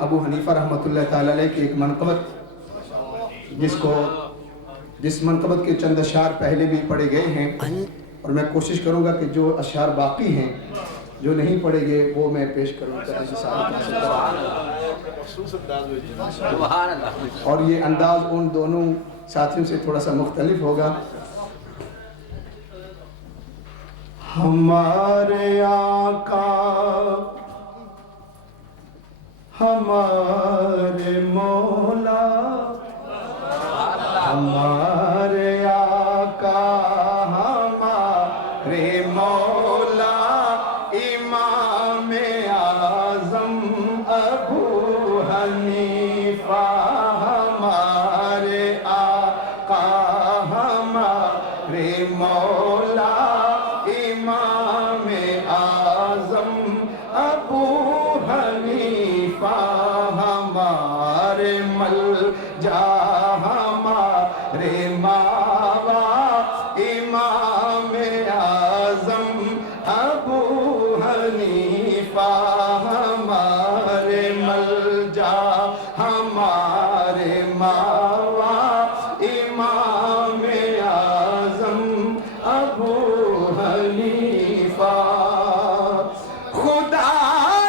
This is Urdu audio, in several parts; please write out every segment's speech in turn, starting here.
ابو حنیفہ رحمۃ اللہ تعالی علیہ کی ایک منقبت جس منقبت کے چند اشعار پہلے بھی پڑھے گئے ہیں، اور میں کوشش کروں گا کہ جو اشعار باقی ہیں جو نہیں پڑھے گئے وہ میں پیش کروں اور یہ انداز ان دونوں ساتھیوں سے تھوڑا سا مختلف ہوگا۔ ہمارے آقا ہمارے مولا، ہمارے آقا ہمارے مولا، امام اعظم ابو حنیفہ، ہمارے آقا ہمارے مولا، امام اعظم ابو حنیفہ، ہمارے ملجا ہمارے ماوا، امام اعظم ابو حنیفہ، ہمارے ملجا ہمارے ماوا، امام اعظم ابو حنیفہ۔ خدا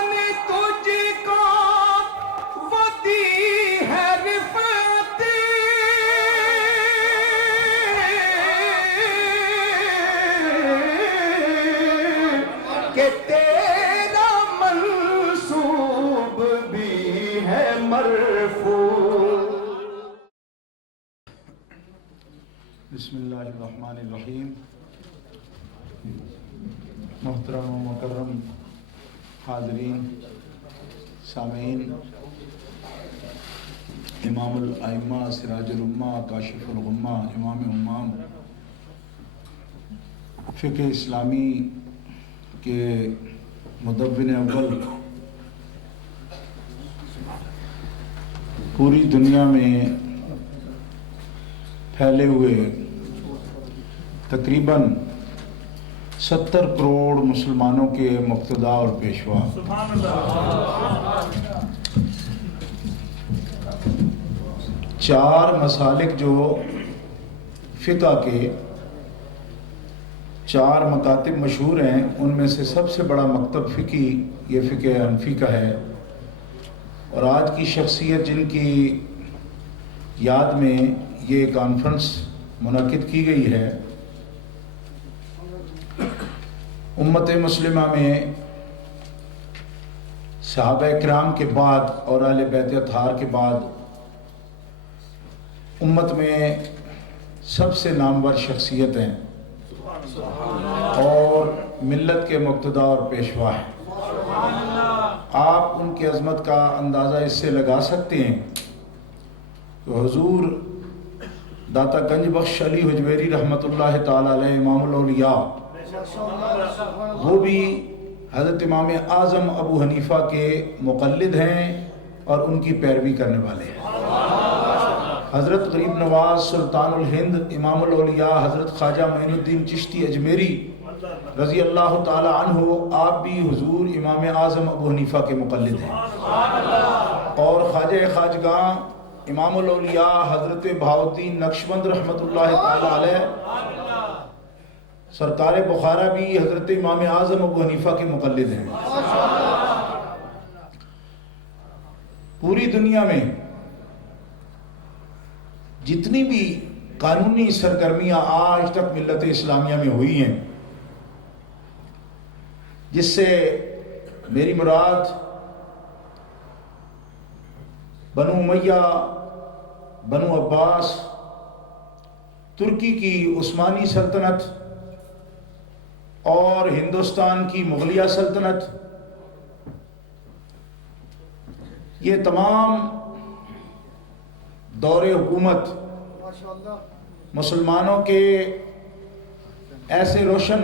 نے تجھ کو وہ دی ہے رفعت کہ تیرا منصوب بھی ہے مرفوع۔ بسم اللہ الرحمن الرحیم۔ محترم و مکرم حاضرین، سامعین، امام الائمہ، سراج الامہ، کاشف الغمہ، امام امام، فقہ اسلامی کے مدون اول، پوری دنیا میں پھیلے ہوئے تقریباً 70 کروڑ مسلمانوں کے مقتدا اور پیشوا، چار مسالک جو فقہ کے چار مکاتب مشہور ہیں، ان میں سے سب سے بڑا مکتب فقہی یہ فقہ حنفی کا ہے، اور آج کی شخصیت جن کی یاد میں یہ کانفرنس منعقد کی گئی ہے، امت مسلمہ میں صحابہ کرام کے بعد اور اہل بیت اطہار کے بعد امت میں سب سے نامور شخصیت ہیں اور ملت کے مقتدا اور پیشوا ہیں۔ آپ ان کی عظمت کا اندازہ اس سے لگا سکتے ہیں کہ حضور داتا گنج بخش علی حجویری رحمۃ اللہ تعالی علیہ امام الاولیاء، وہ بھی حضرت امام اعظم ابو حنیفہ کے مقلد ہیں اور ان کی پیروی کرنے والے ہیں۔ حضرت غریب نواز سلطان الہند امام الاولیاء حضرت خواجہ معین الدین چشتی اجمیری رضی اللہ تعالی عنہ، آپ بھی حضور امام اعظم ابو حنیفہ کے مقلد ہیں، اور خواجہ خواجگاں امام الاولیاء حضرت بہاؤالدین نقشبند رحمۃ اللہ تعالی علیہ سرکار بخارا بھی حضرت امام اعظم ابو حنیفہ کے مقلد ہیں۔ پوری دنیا میں جتنی بھی قانونی سرگرمیاں آج تک ملت اسلامیہ میں ہوئی ہیں، جس سے میری مراد بنو امیہ، بنو عباس، ترکی کی عثمانی سلطنت اور ہندوستان کی مغلیہ سلطنت، یہ تمام دور حکومت مسلمانوں کے ایسے روشن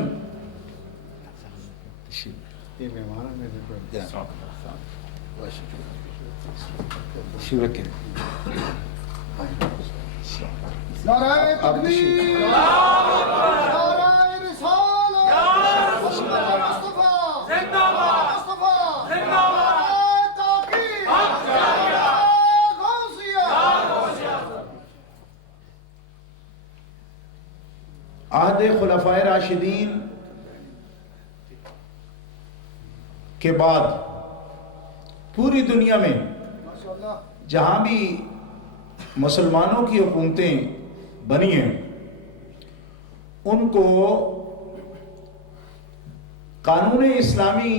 نعرہ تکبیر، نعرہ رسالت، مصطفیٰ زندہ باد، مصطفیٰ زندہ باد، عہد خلفائے راشدین کے بعد پوری دنیا میں ماشاءاللہ جہاں بھی مسلمانوں کی حکومتیں بنی ہیں ان کو قانون اسلامی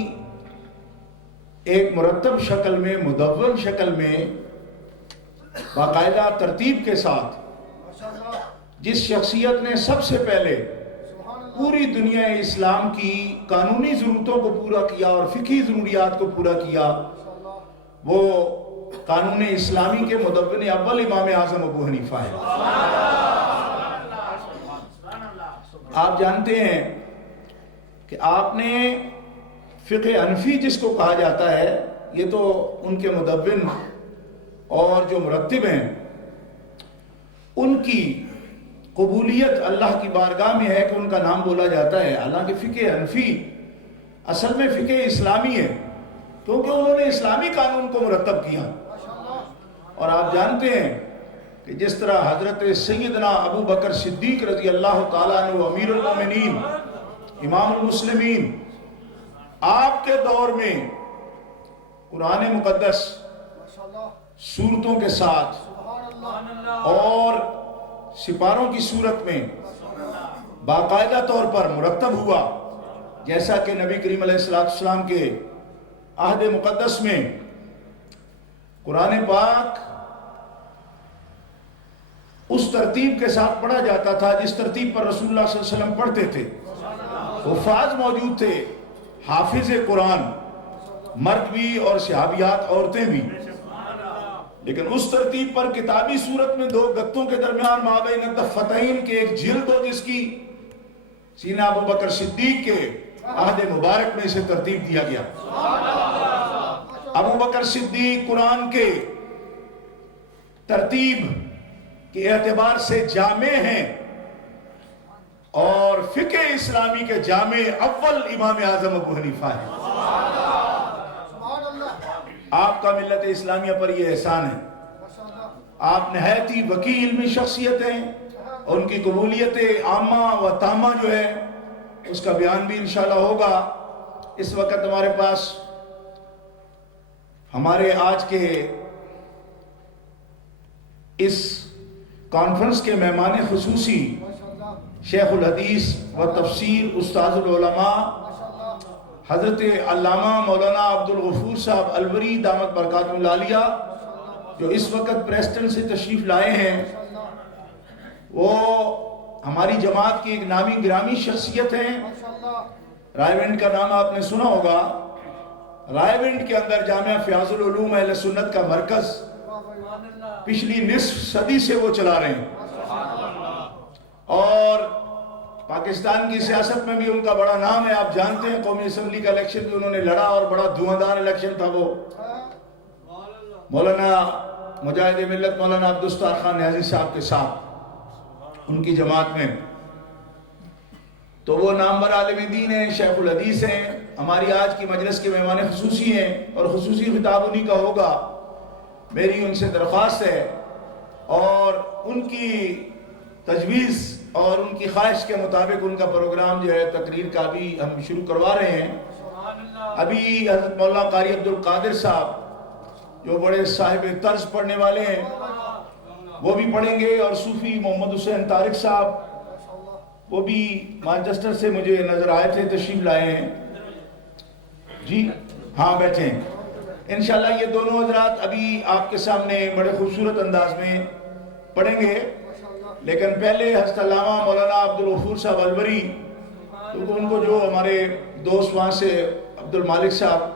ایک مرتب شکل میں، مدون شکل میں، باقاعدہ ترتیب کے ساتھ ماشاءاللہ جس شخصیت نے سب سے پہلے سبحان اللہ پوری دنیا اسلام کی قانونی ضرورتوں کو پورا کیا اور فقہی ضروریات کو پورا کیا، ماشاءاللہ وہ قانون اسلامی کے مدون اول امام اعظم ابو حنیفہ ہے۔ آپ جانتے ہیں کہ آپ نے فقہ حنفی جس کو کہا جاتا ہے، یہ تو ان کے مدون اور جو مرتب ہیں ان کی قبولیت اللہ کی بارگاہ میں ہے کہ ان کا نام بولا جاتا ہے، حالانکہ فقہ حنفی اصل میں فقہ اسلامی ہے کیونکہ انہوں نے اسلامی قانون کو مرتب کیا۔ اور آپ جانتے ہیں کہ جس طرح حضرت سیدنا ابو بکر صدیق رضی اللہ تعالیٰ عنہ امیر المومنین امام المسلمین، آپ کے دور میں قرآن مقدس ماشاءاللہ سورتوں کے ساتھ سبحان اللہ اور سپاروں کی صورت میں باقاعدہ طور پر مرتب ہوا، جیسا کہ نبی کریم علیہ السلام کے عہد مقدس میں قرآن پاک اس ترتیب کے ساتھ پڑھا جاتا تھا جس ترتیب پر رسول اللہ صلی اللہ علیہ وسلم پڑھتے تھے۔ حفاظ موجود تھے، حافظ قرآن، مرد بھی اور صحابیات عورتیں بھی، لیکن اس ترتیب پر کتابی صورت میں دو گتوں کے درمیان مابین الدفتین کے ایک جلد ہو جس کی سینہ ابو بکر صدیق کے عہد مبارک میں اسے ترتیب دیا گیا۔ ابو بکر صدیق قرآن کے ترتیب کے اعتبار سے جامع ہیں اور فقہ اسلامی کے جامع اول امام اعظم ابو حنیفہ ہے۔ سبحان اللہ آپ کا ملت اسلامیہ پر یہ احسان ہے، ماشاءاللہ آپ نہایت ہی وکیل علمی شخصیت ہیں اور ان کی قبولیت عامہ و تامہ جو ہے اس کا بیان بھی انشاءاللہ ہوگا۔ اس وقت ہمارے پاس ہمارے آج کے اس کانفرنس کے مہمان خصوصی ماشاءاللہ شیخ الحدیث و تفسیر استاذ العلماء ماشاءاللہ حضرت علامہ مولانا عبدالغفور صاحب الوری دامت برکاتہ العالیہ جو اس وقت پریسٹن سے تشریف لائے ہیں، وہ ہماری جماعت کی ایک نامی گرامی شخصیت ہیں۔ ماشاءاللہ رائے ونڈ کا نام آپ نے سنا ہوگا، رائے ونڈ کے اندر جامعہ فیاض العلوم اہل سنت کا مرکز پچھلی نصف صدی سے وہ چلا رہے ہیں اور پاکستان کی سیاست میں بھی ان کا بڑا نام ہے۔ آپ جانتے ہیں قومی اسمبلی کا الیکشن بھی انہوں نے لڑا اور بڑا دھواندار الیکشن تھا وہ۔ مولانا مجاہد ملت مولانا عبدالستار خان نیازی صاحب کے ساتھ ان کی جماعت میں، تو وہ نامور عالم دین ہیں، شیخ الحدیث ہیں، ہماری آج کی مجلس کے مہمان خصوصی ہیں اور خصوصی خطاب انہی کا ہوگا۔ میری ان سے درخواست ہے اور ان کی تجویز اور ان کی خواہش کے مطابق ان کا پروگرام جو ہے تقریر کا بھی ہم شروع کروا رہے ہیں۔ ابھی حضرت مولانا قاری عبدالقادر صاحب جو بڑے صاحب طرز پڑھنے والے ہیں وہ بھی پڑھیں گے، اور صوفی محمد حسین طارق صاحب وہ بھی مانچسٹر سے مجھے نظر آئے تھے، تشریف لائے ہیں۔ جی ہاں بیٹھیں۔ انشاءاللہ یہ دونوں حضرات ابھی آپ کے سامنے بڑے خوبصورت انداز میں پڑھیں گے، لیکن پہلے حضرت علامہ مولانا عبدالغفور صاحب الوری، کیونکہ ان کو جو ہمارے دوست وہاں سے عبد المالک صاحب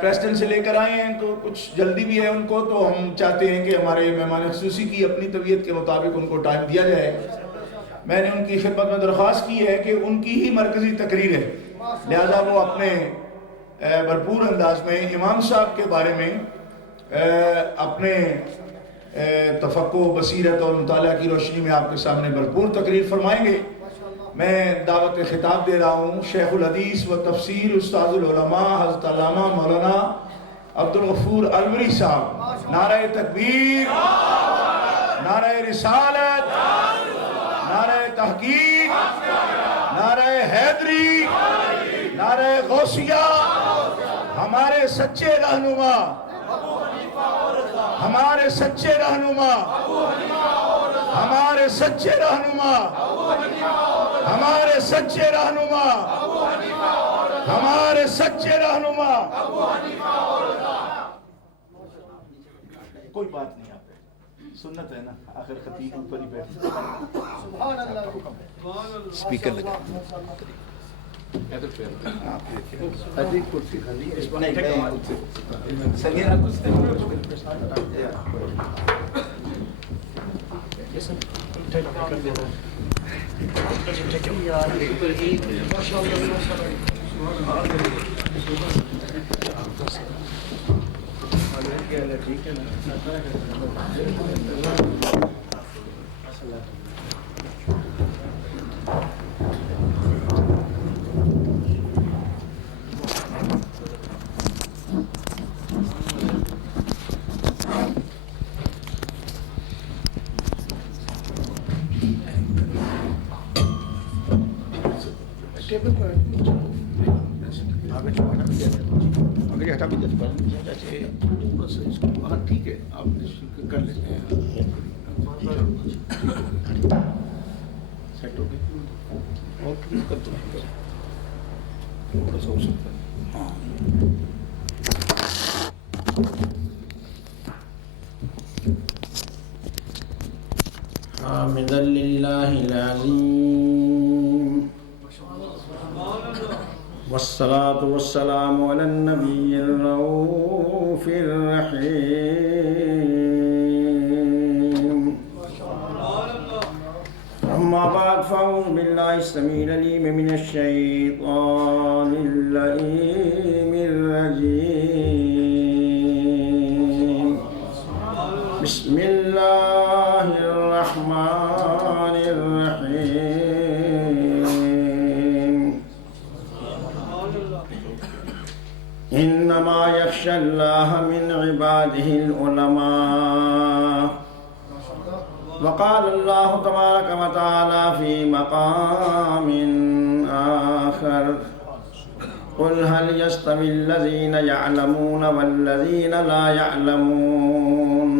پریسٹن سے لے کر آئے ہیں تو کچھ جلدی بھی ہے ان کو، تو ہم چاہتے ہیں کہ ہمارے مہمان خصوصی کی اپنی طبیعت کے مطابق ان کو ٹائم دیا جائے۔ میں نے ان کی خدمت میں درخواست کی ہے کہ ان کی ہی مرکزی تقریر ہے، لہذا وہ اپنے بھرپور انداز میں امام صاحب کے بارے میں اپنے تفقع و بصیرت اور مطالعہ کی روشنی میں آپ کے سامنے بھرپور تقریر فرمائیں گے۔ میں دعوت خطاب دے رہا ہوں شیخ الحدیث و تفسیر استاذ العلماء حضرت علامہ مولانا عبدالغفور الوری صاحب۔ نعرہ تکبیر، نعرہ رسالت، تحقیق, نعرہ حیدری, نعرہ غوثیہ, ہمارے سچے رہنما, ہمارے سچے رہنما, ہمارے سچے رہنما, ہمارے سچے رہنما, ہمارے سچے رہنما. کوئی بات نہیں, آپ سنت ہے نا, آخر خطیب اوپر ہی بیٹھے. سبحان اللہ. اسپیکر لگا کرسی خالی ٹھیک ہے, آپ کر لیتے ہیں. سیٹ ہو گئے اور کر دو, تھوڑا سا ہو سکتا ہے. حامدا للہ العظیم والصلاة والسلام على النبي الرؤوف الرحيم. أما بعد فأعوذ بالله السميع العليم من الشيطان اللعين الرجيم. بسم الله الرحمن الرحيم. إنما يخشى الله من عباده العلماء. وقال الله تبارك وتعالى في مقام آخر قل هل يستوي الذين يعلمون والذين لا يعلمون.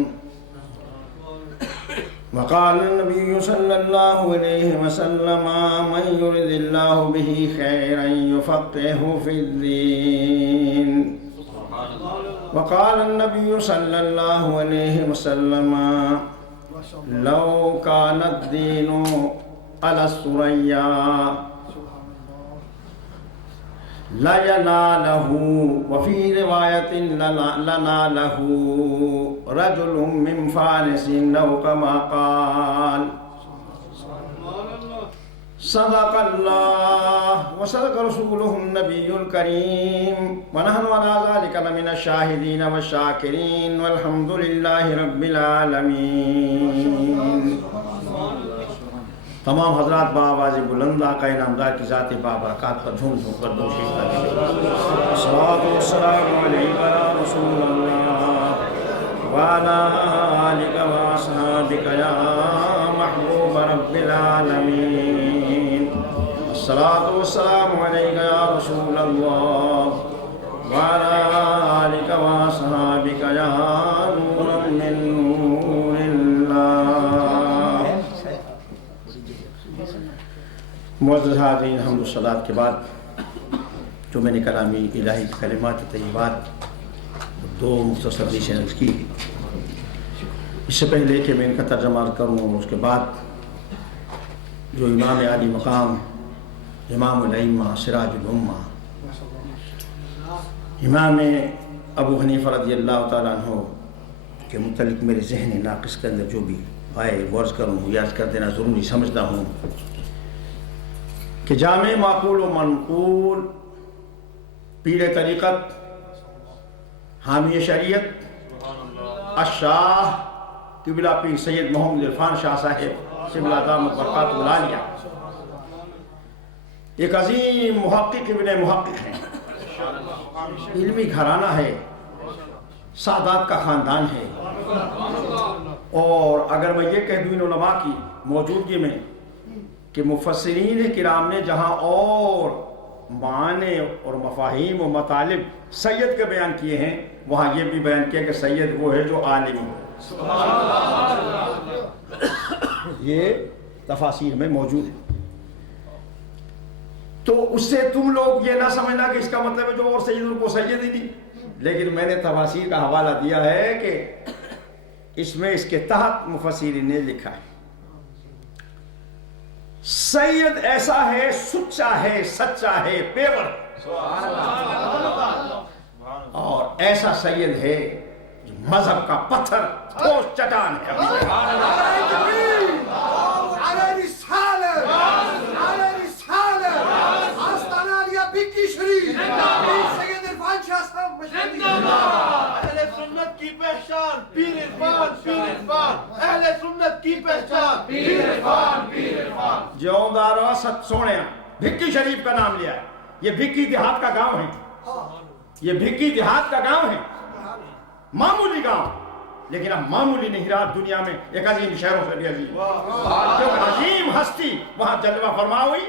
وقال النبي صلى الله عليه وسلم من يرد الله به خيرا يفقهه في الدين. وقال النبي صلى الله عليه وسلم لو كان الدين على الثريا ليناله وفي رواية لناله رجل من فارس أو كما قال. صدق الله وصدق رسوله النبي الكريم ونحن على ذلك لمن الشاهدين والشاكرين والحمد لله رب العالمين. تمام حضرات بآواز بلند آقا نامدار کی ذات بابرکات پر جھوم جھوم کر دو شیخ الصلاۃ والسلام علیک یا رسول اللہ وعلی آلک واصحابک یا محبوب رب العالمین. الصلاۃ والسلام علیک یا رسول اللہ وعلی آلک واصحابک یا نورا من نور اللہ. معزز حاضرین، حمد و صلات کے بعد جو میں نے کلامی الہی کلمات طیبات دو مختصر حدیثیں نقل کی، اس سے پہلے کہ میں ان کا ترجمہ کروں اس کے بعد جو امام عالی مقام امام الائمہ سراج الامہ امام ابو حنیفہ رضی اللہ تعالیٰ عنہ کے متعلق میرے ذہن ناقص کے اندر جو بھی آئے غرض کروں، یاد کر دینا ضروری سمجھتا ہوں کہ جامع معقول و منقول پیر طریقت حامی شریعت الشاہ قبلہ پیر سید محمد عرفان شاہ صاحب قبلہ دامت برکاتہ العالیہ ایک عظیم محقق ابن محقق ہیں، علمی گھرانہ ہے، سادات کا خاندان ہے. اور اگر میں یہ کہہ دوں ان علماء کی موجودگی میں کہ مفسرین کرام نے جہاں اور معنی اور مفاہیم و مطالب سید کے بیان کیے ہیں، وہاں یہ بھی بیان کیا کہ سید وہ ہے جو عالم ہو۔ یہ تفاسیر میں موجود ہے۔ تو اس سے تم لوگ یہ نہ سمجھنا کہ اس کا مطلب ہے جو اور سید ان کو سید ہی نہیں، لیکن میں نے تفاسیر کا حوالہ دیا ہے کہ اس میں اس کے تحت مفسرین نے لکھا ہے سید ایسا ہے، سچا ہے، سچا ہے، پیور، اور ایسا سید ہے جو مذہب کا پتھر ٹھوس چٹان ہے۔ اہل سنت کی پہچان پیر عرفان، پیر عرفان، اہل سنت کی پہچان پیر عرفان، پیر عرفان۔ جوندارا ست سونے بھکی شریف کا نام لیا ہے۔ یہ بھکی دیہات کا گاؤں ہے، یہ بھکی دیہات کا گاؤں ہے، معمولی گاؤں، لیکن اب معمولی نہیں رہا دنیا میں ایک عظیم شہروں سے بھی عظیم، کیونکہ عظیم ہستی وہاں جلوہ فرما ہوئی،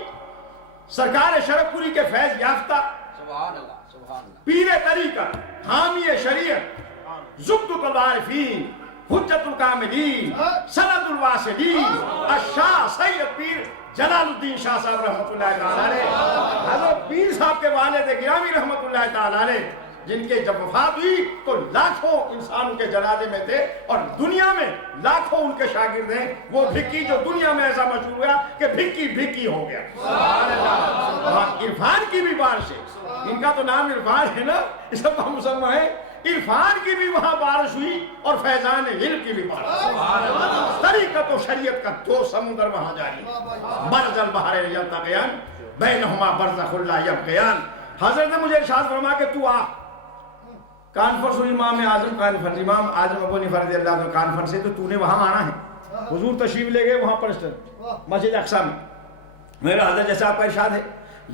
سرکار شرف پوری کے فیض یافتہ، پیر طریقت، حامی شریعت، زبدۃ العارفین، حجت الکاملین، سند الواصلین، الشاہ سید پیر جلال الدین شاہ صاحب رحمۃ اللہ تعالی علیہ، حضرت پیر صاحب کے والد گرامی رحمۃ اللہ تعالی علیہ، جن کے جب وفات ہوئی تو لاکھوں انسان ان کے جنازے میں تھے، اور دنیا میں لاکھوں ان کے شاگرد ہیں۔ وہ بھکی جو دنیا میں ایسا مشہور ہوا کہ بھکی بھکی ہو گیا۔ وہاں عرفان کی بھی بارش ہے، ان کا تو نام عرفان ہے نا، اس کا مسمى ہے، عرفان کی بھی وہاں بارش ہوئی اور فیضان علم کی بھی بارش، طریقت و شریعت کا دو سمندر وہاں جاری، برز البحر یلتقیان بینہما برزخ لا یبغیان۔ حضرت نے مجھے ارشاد فرما کہ تو آ، کانفرنس ہوئی امام اعظم کانفرنس، امام اعظم ابو حنیفہ رضی اللہ عنہ کانفرنس ہے، تو نے وہاں آنا ہے۔ حضور تشریف لے گئے وہاں پرسٹن مسجد اقصی میں۔ میرا حضرت جیسا آپ کا ارشاد ہے،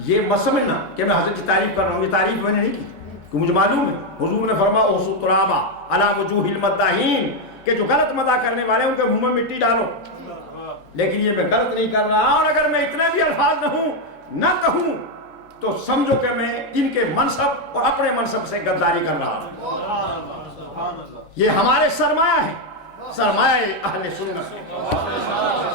یہ مت سمجھنا کہ میں حضرت کی تعریف کر رہا ہوں، یہ تعریف میں نے نہیں کی، کہ مجھے معلوم ہے حضور نے فرمایا اوسو ترابا علی وجوہ المداحین، کہ جو غلط مداح کرنے والے ان کے منہ میں مٹی ڈالو، لیکن یہ میں غلط نہیں کر رہا، اور اگر میں اتنے بھی الفاظ نہ کہوں تو سمجھو کہ میں ان کے منصب اور اپنے منصب سے غداری کر رہا ہوں۔ یہ ہمارے سرمایہ ہے، سرمایہ اہل سنت،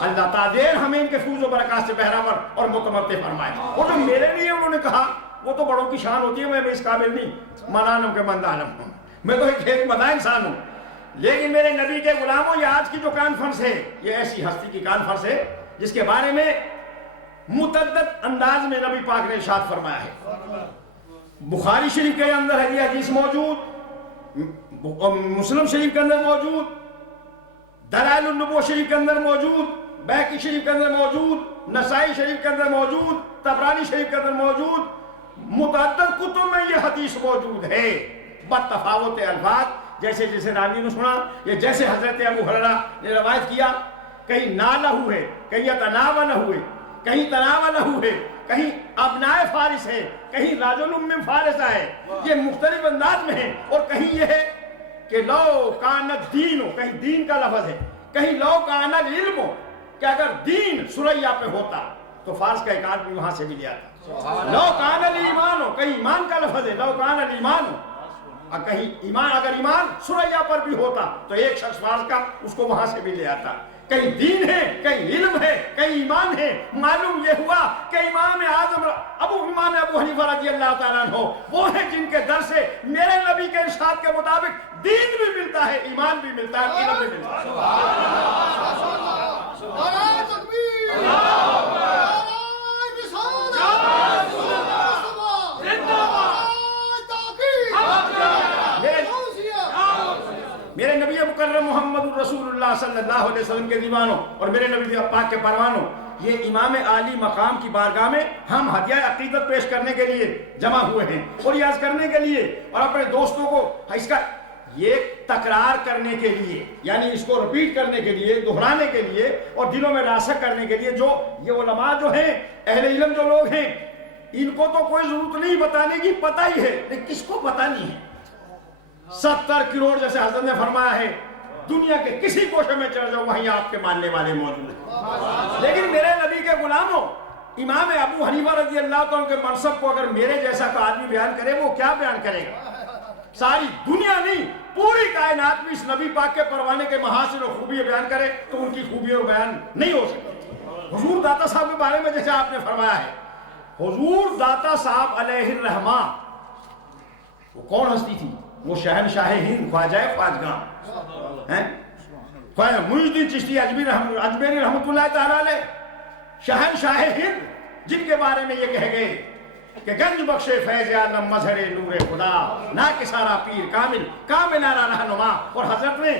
اللہ تعالیٰ ہمیں ان کے فیض و برکات سے بہرامر اور متمتع فرمائے۔ اور جو میرے لیے انہوں نے کہا وہ تو بڑوں کی شان ہوتی ہے، میں بھی اس قابل نہیں، منانم کے مند عالم ہوں، میں تو ایک کھیت مداح انسان ہوں، لیکن میرے نبی کے غلاموں یہ آج کی جو کانفرنس ہے یہ ایسی ہستی کی کانفرنس ہے جس کے بارے میں متعدد انداز میں نبی پاک نے ارشاد فرمایا ہے۔ بخاری شریف کے اندر ہے یہ حدیث موجود، مسلم شریف کے اندر موجود، دلائل النبوہ شریف کے اندر موجود، بیہقی شریف کے اندر موجود، نسائی شریف کے اندر موجود، طبرانی شریف کے اندر موجود، متعدد کتب میں یہ حدیث موجود ہے، بتفاوت الفاظ، جیسے جیسے راوی نے سنا، یہ جیسے حضرت ابو ہریرہ نے روایت کیا، کہیں نالہ ہے، کہیں یتناولہ ہوئے، کہیں تناولہ ہے، کہیں ابنائے فارس ہے، کہیں راجل من فارس ہے، یہ مختلف انداز میں ہے، اور کہیں یہ ہے کہ لو کانت دین ہو، کہیں دین کا لفظ ہے، کہیں لو کانت علم ہو، کہ اگر دین سریا پہ ہوتا تو فارس کا ایک آدمی وہاں سے بھی لیا تھا، لو کانت ایمان ہو، کہیں ایمان کا لفظ ہے، لو کانت ایمان ہو، اور کہیں ایمان، اگر ایمان سریا پر بھی ہوتا تو ایک شخص فارس کا اس کو وہاں سے بھی لے آتا، کہیں دین ہے، کہیں علم ہے، کہیں ایمان ہے۔ معلوم یہ ہوا کہ امام ابو حنیفہ رضی اللہ تعالیٰ عنہ وہ ہیں جن کے در سے میرے نبی کے ارشاد کے مطابق دین بھی ملتا ہے، ایمان بھی ملتا ہے، علم بھی ملتا ہے۔ نعرہ تکبیر، نعرہ رسالت، میرے نبی مکرم محمد رسول اللہ صلی اللہ علیہ وسلم کے دیوانوں اور میرے نبی پاک کے پروانوں، یہ امام عالی مقام کی بارگاہ میں ہم ہدیہ عقیدت پیش کرنے کے لیے جمع ہوئے ہیں، اور یہ عرض کرنے کے لیے اور اپنے دوستوں کو اس کا یہ تکرار کرنے کے لیے، یعنی اس کو رپیٹ کرنے کے لیے، دہرانے کے لیے اور دلوں میں راسخ کرنے کے لیے، جو یہ علماء جو ہیں، اہل علم جو لوگ ہیں، ان کو تو کوئی ضرورت نہیں بتانے کی، پتہ ہی ہے، لیکن کس کو پتہ نہیں ہے؟ 70 کروڑ جیسے حضرت نے فرمایا ہے، دنیا کے کسی کوشے میں چڑھ جاؤ وہیں آپ کے ماننے والے موجود ہیں، لیکن میرے نبی کے کے غلاموں، امام ابو حنیفہ رضی اللہ عنہ کے منصب کو اگر میرے جیسا کوئی آدمی بیان کرے وہ کیا بیان کرے گا؟ ساری دنیا نہیں، پوری کائنات میں اس نبی پاک کے پروانے کے محاسن اور خوبیاں بیان کرے تو ان کی خوبیوں بیان نہیں ہو سکتی۔ حضور داتا صاحب کے بارے میں جیسے آپ نے فرمایا ہے، حضور داتا صاحب علیہ الرحمہ وہ کون ہستی تھی؟ وہ شہنشاہ ہند خواجہ خواجگاں ہیں، خواجہ معین الدین چشتی اجمیری رحمۃ اللہ تعالیٰ علیہ، شہنشاہ ہند، جن کے بارے میں یہ کہہ گئے کہ گنج بخش فیض عالم مظہر نور خدا، ناکسارا پیر کامل کاملانہ رہنما۔ اور حضرت نے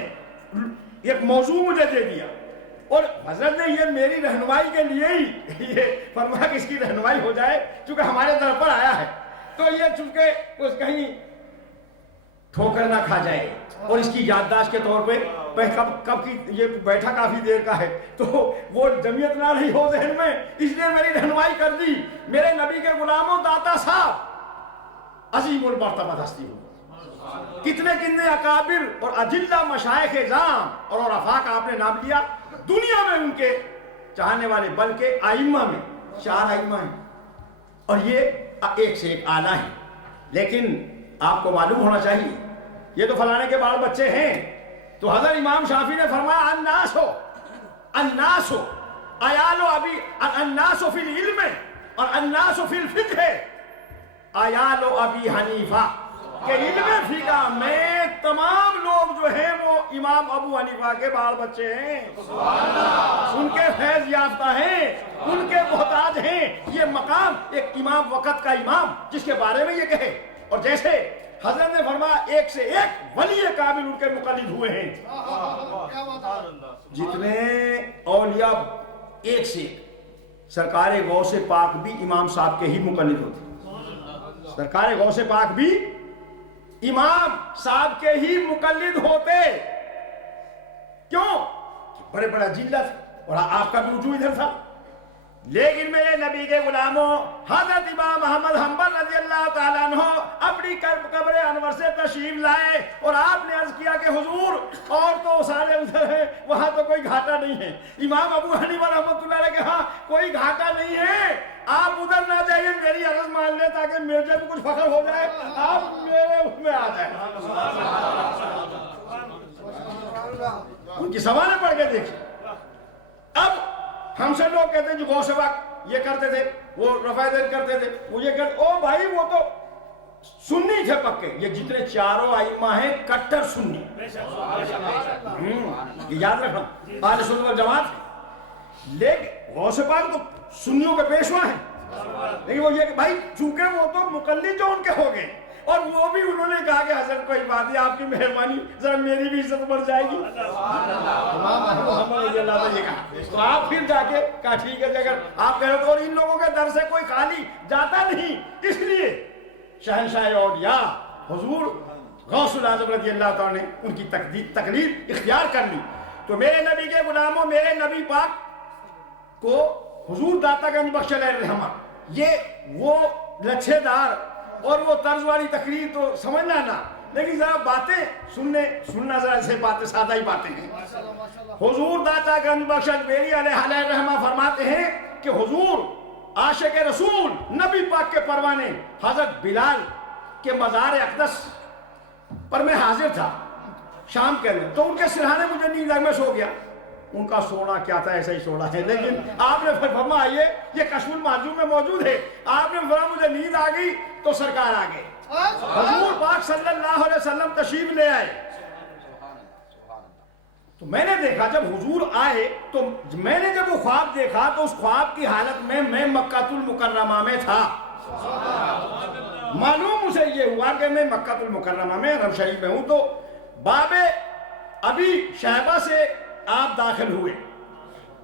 ایک موضوع مجھے دے دیا اور حضرت نے یہ میری رہنمائی کے لیے ہی یہ فرمایا کہ اس کی رہنمائی ہو جائے، چونکہ ہمارے در پر آیا ہے تو یہ چونکہ اس کہیں ٹھوکر نہ کھا جائے، اور اس کی یادداشت کے طور پہ کب کی یہ بیٹھا کافی دیر کا ہے تو وہ جمعیت نہ رہی ہو ذہن میں، اس لیے میری رہنمائی کر دی۔ میرے نبی کے غلاموں، داتا صاحب عظیم المرتبہ ہستی ہو، کتنے اکابر اور اجلہ مشائخ اعظام اور عرفاء کا آپ نے نام لیا، دنیا میں ان کے چاہنے والے، بلکہ ائمہ میں 4 ائمہ ہیں اور یہ ایک سے ایک اعلیٰ ہیں۔ لیکن آپ کو معلوم ہونا چاہیے یہ تو فلانے کے بال بچے ہیں، تو حضرت امام شافعی نے فرمایا الناس عیال ابی، الناس فی العلم اور الناس فی الفقہ عیال ابی حنیفہ، کہ علم فقہ میں تمام لوگ جو ہیں وہ امام ابو حنیفہ کے بال بچے ہیں، ان کے فیض یافتہ ہیں، ان کے محتاج ہیں۔ یہ مقام ایک امام وقت کا امام جس کے بارے میں یہ کہے، اور جیسے حضرت نے فرمایا ایک سے ایک ولی کامل ان کے مقلد ہوئے ہیں، جتنے اولیاء ایک سے ایک، سرکار غوث پاک بھی امام صاحب کے ہی مقلد ہوتے، سرکار غوث پاک بھی امام صاحب کے ہی مقلد ہوتے، کیوں؟ بڑے بڑا جلت اور آپ کا بھی رجوع ادھر تھا۔ لیکن میرے نبی کے غلاموں، حضرت امام احمد حنبل رضی اللہ تعالیٰ عنہ اپنی قبر انور سے تشریف لائے اور آپ نے عرض کیا کہ حضور اور تو سارے ادھر ہیں، وہاں تو کوئی گھاٹا نہیں ہے۔ امام ابو حنیفہ رحمۃ اللہ علیہ کے ہاں کوئی گھاٹا نہیں ہے، آپ ادھر نہ جائیے، میری عرض مان لیں تاکہ میرے کو کچھ فخر ہو جائے، آپ میرے اس میں آ جائیں۔ ان کی سوالیں پڑھ کے دیکھیں۔ اب ہم سے لوگ کہتے ہیں جو غوث پاک یہ کرتے تھے، وہ رفع دین کرتے تھے، وہ یہ کرتے، او بھائی وہ تو سنی تھے پکے۔ یہ جتنے 4 ائمہ ہیں کٹر سنی، یہ یاد رکھنا، اہل سنت والجماعت۔ لیکن غوث پاک تو سنیوں کے پیشوا ہیں، لیکن وہ یہ کہ بھائی چونکہ وہ تو مقلد جو ان کے ہو گئے، اور وہ بھی انہوں نے کہا کہ حضرت کوئی بات نہیں، آپ کی مہربانی، ذرا میری بھی عزت بڑھ جائے گی۔ امام محمد رضی اللہ عنہ نے یہ کہا، تو آپ پھر جا کے کہا ٹھیک ہے اگر آپ کہہ رہے تو، اور ان لوگوں کے در سے کوئی خالی جاتا نہیں، اس لیے شہنشاہ اولیاء حضور غوث الاعظم رضی اللہ عنہ نے ان کی تقلید اختیار کر لی۔ تو میرے نبی کے غلاموں، میرے نبی پاک کو حضور داتا گنج بخش علیہ الرحمہ، یہ وہ لچھے دار اور وہ طرز والی تقریر تو سمجھنا نہ، لیکن ذرا باتیں سننا ذرا ایسے باتیں سادہ ہی باتیں ہیں۔ حضور داتا گنج بخش اجمیری علیہ الرحمہ فرماتے ہیں کہ حضور عاشق رسول نبی پاک کے پروانے حضرت بلال کے مزار اقدس پر میں حاضر تھا شام کے دن، تو ان کے سرہانے مجھے نیند آئی، میں سو گیا۔ ان کا سونا کیا تھا، ایسا ہی سونا ہے، لیکن آپ نے فرمایا یہ کشف المعجوب میں موجود ہے، آپ نے فرمایا مجھے نیند آ گئی تو سرکار آ گئے، حضور پاک صلی اللہ علیہ وسلم تشریف لے آئے۔ تو میں نے دیکھا جب حضور آئے تو میں نے جب وہ خواب دیکھا تو اس خواب کی حالت میں مکہ المکرمہ میں تھا۔ معلوم اسے یہ ہوا کہ میں مکہ المکرمہ میں حرم شریف میں ہوں، تو باب ابی شیبہ سے آپ داخل ہوئے،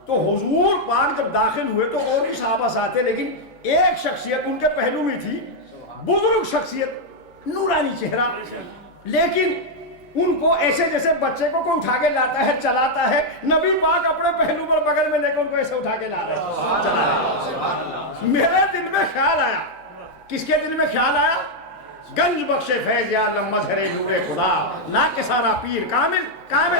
تو حضور پاک جب داخل ہوئے تو اور ہی صحابہ ساتھ، لیکن ایک شخصیت ان کے پہلو میں تھی، بزرگ شخصیت، نورانی چہرہ، لیکن ان کو ایسے جیسے بچے کو کوئی اٹھا کے لاتا ہے چلاتا ہے، نبی پاک اپنے پہلو پر بغل میں لے کے ان کو ایسے اٹھا کے لا رہے۔ میرے دل میں خیال آیا، کس کے دل میں خیال آیا؟ گنج بخش فیض عالم مظہر نور خدا، ناکسارا پیر کامل کامل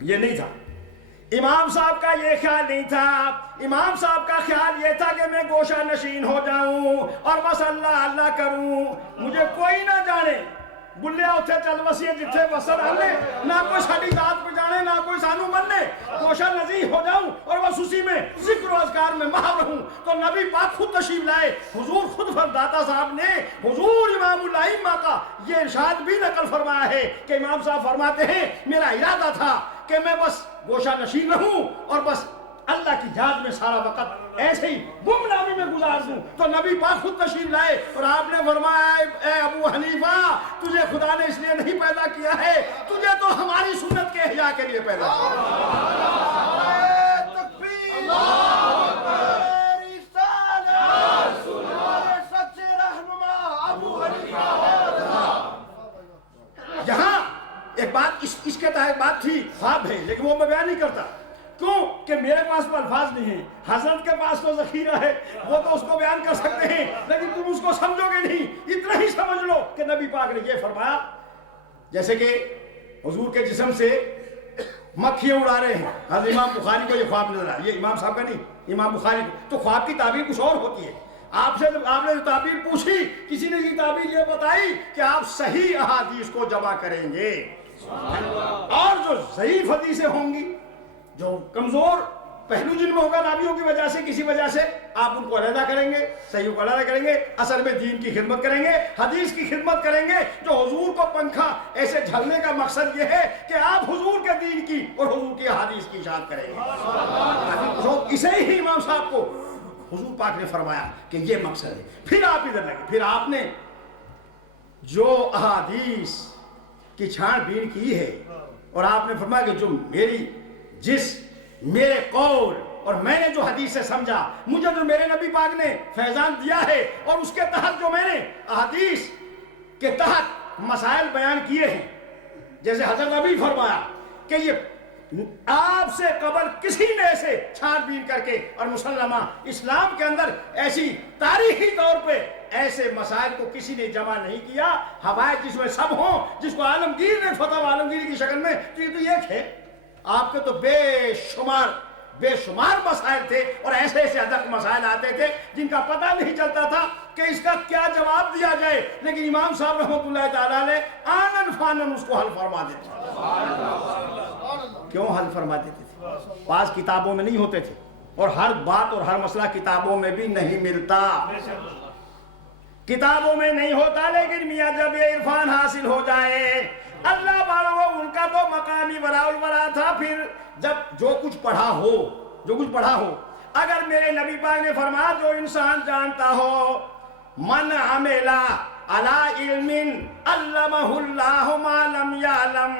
یہ نہیں تھا امام صاحب کا، یہ خیال نہیں تھا۔ امام صاحب کا خیال یہ تھا کہ میں گوشہ نشین ہو جاؤں اور بس اللہ اللہ کروں، مجھے کوئی نہ جانے، بلیا اتھے چل وسیع جتھے وسط ہلے، نہ کوئی ساڑی ذات پہ جانے، نہ کوئی سانو مننے، گوشہ نزیح ہو جاؤں اور بس اسی میں ذکر و اذکار میں مہر رہوں۔ تو نبی پاک خود تشریف لائے، حضور خود داتا صاحب نے حضور امام الائمہ کا یہ ارشاد بھی نقل فرمایا ہے کہ امام صاحب فرماتے ہیں میرا ارادہ تھا کہ میں بس گوشہ نشین رہوں اور بس اللہ کی یاد میں سارا وقت ایسے ہی گمنامی میں گزار دوں۔ تو نبی پاک خود تشریف لائے اور آپ نے فرمایا اے ابو حنیفہ تجھے خدا نے اس لیے نہیں پیدا کیا ہے، تجھے تو ہماری سنت کے احیاء کے لیے پیدا کیا۔ یہاں ایک بات اس کے تحت بات تھی، خواب ہے لیکن وہ میں بیان نہیں کرتا، کیوں کہ میرے پاس تو الفاظ نہیں ہیں، حضرت کے پاس تو ذخیرہ ہے، وہ تو اس کو بیان کر سکتے ہیں، لیکن تم اس کو سمجھو گے نہیں۔ اتنا ہی سمجھ لو کہ نبی پاک نے یہ فرمایا جیسے کہ حضور کے جسم سے مکھیاں اڑا رہے ہیں۔ حضرت امام بخاری کو یہ خواب نظر آیا، یہ امام صاحب کا نہیں، امام بخاری کو، تو خواب کی تعبیر کچھ اور ہوتی ہے۔ آپ نے جو تعبیر پوچھی، کسی نے یہ تعبیر یہ بتائی کہ آپ صحیح احادیث کو جمع کریں گے اور جو ضعیف حدیثیں ہوں گی، جو کمزور پہلو جن میں ہوگا نابیوں کی وجہ سے کسی وجہ سے، آپ ان کو علیحدہ کریں گے، صحیح کو علیحدہ کریں گے، اصل میں دین کی خدمت کریں گے، حدیث کی خدمت کریں گے۔ جو حضور کو پنکھا ایسے جھلنے کا مقصد یہ ہے کہ آپ حضور کے دین کی اور حضور کی حدیث کی اشاعت کریں گے۔ اسے ہی امام صاحب کو حضور پاک نے فرمایا کہ یہ مقصد ہے۔ پھر آپ ادھر لگے، پھر آپ نے جو احادیث کی چھان بین کی ہے اور آپ نے فرمایا کہ جو میرے قول اور میں نے جو حدیث سے سمجھا، مجھے جو میرے نبی پاک نے فیضان دیا ہے اور اس کے تحت جو میں نے احادیث کے تحت مسائل بیان کیے ہیں، جیسے حضرت نبی فرمایا کہ یہ آپ سے قبل کسی نے ایسے چھان بین کر کے اور مسلمہ اسلام کے اندر ایسی تاریخی طور پہ ایسے مسائل کو کسی نے جمع نہیں کیا، حوائج جس میں سب ہوں، جس کو عالمگیر نے فتح عالمگیری کی شکل میں، تو یہ تو ایک ہے۔ آپ کے تو بے شمار مسائل تھے اور ایسے ایسے ادق مسائل آتے تھے جن کا پتہ نہیں چلتا تھا کہ اس کا کیا جواب دیا جائے، لیکن امام صاحب رحمۃ اللہ تعالیٰ نے آنن فانن اس کو حل فرما دیتے تھے۔ کیوں حل فرما دیتے تھے؟ بعض کتابوں میں نہیں ہوتے تھے اور ہر بات اور ہر مسئلہ کتابوں میں بھی نہیں ملتا، کتابوں میں نہیں ہوتا، لیکن میاں جب یہ عرفان حاصل ہو جائے، اللہ والوں ان کا تو مقامی وراء الورا تھا۔ پھر جب جو کچھ پڑھا ہو، اگر میرے نبی پاک نے فرمایا جو انسان جانتا ہو من عمل علی علم علمہ اللہ ما لم یعلم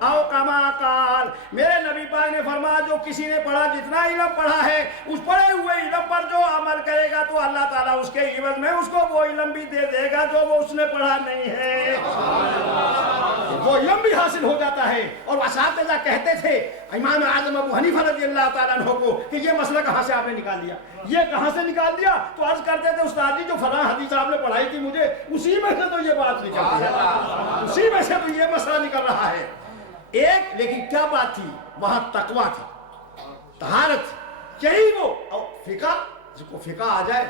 او کما قال، میرے نبی پاک نے فرمایا جو کسی نے پڑھا، جتنا علم پڑھا ہے، اس پڑھے ہوئے علم پر جو عمل کرے گا تو اللہ تعالیٰ اس کے عوض میں اس کو وہ علم بھی دے دے گا جو وہ اس نے پڑھا نہیں ہے، وہ علم بھی حاصل ہو جاتا ہے۔ اور اساتذہ کہتے تھے امام اعظم ابو حنیفہ رضی اللہ تعالیٰ عنہ کو کہ یہ مسئلہ کہاں سے آپ نے نکال دیا، یہ کہاں سے نکال دیا؟ تو عرض کرتے تھے استاد جی جو فلاں حدیث آپ نے پڑھائی تھی مجھے اسی میں سے تو یہ بات نکلتی ہے، اسی میں سے تو یہ مسئلہ نکل رہا ہے۔ ایک لیکن کیا بات تھی وہاں؟ تقویٰ تھی، طہارت، یہی وہ فقہ، جس کو فقہ آ جائے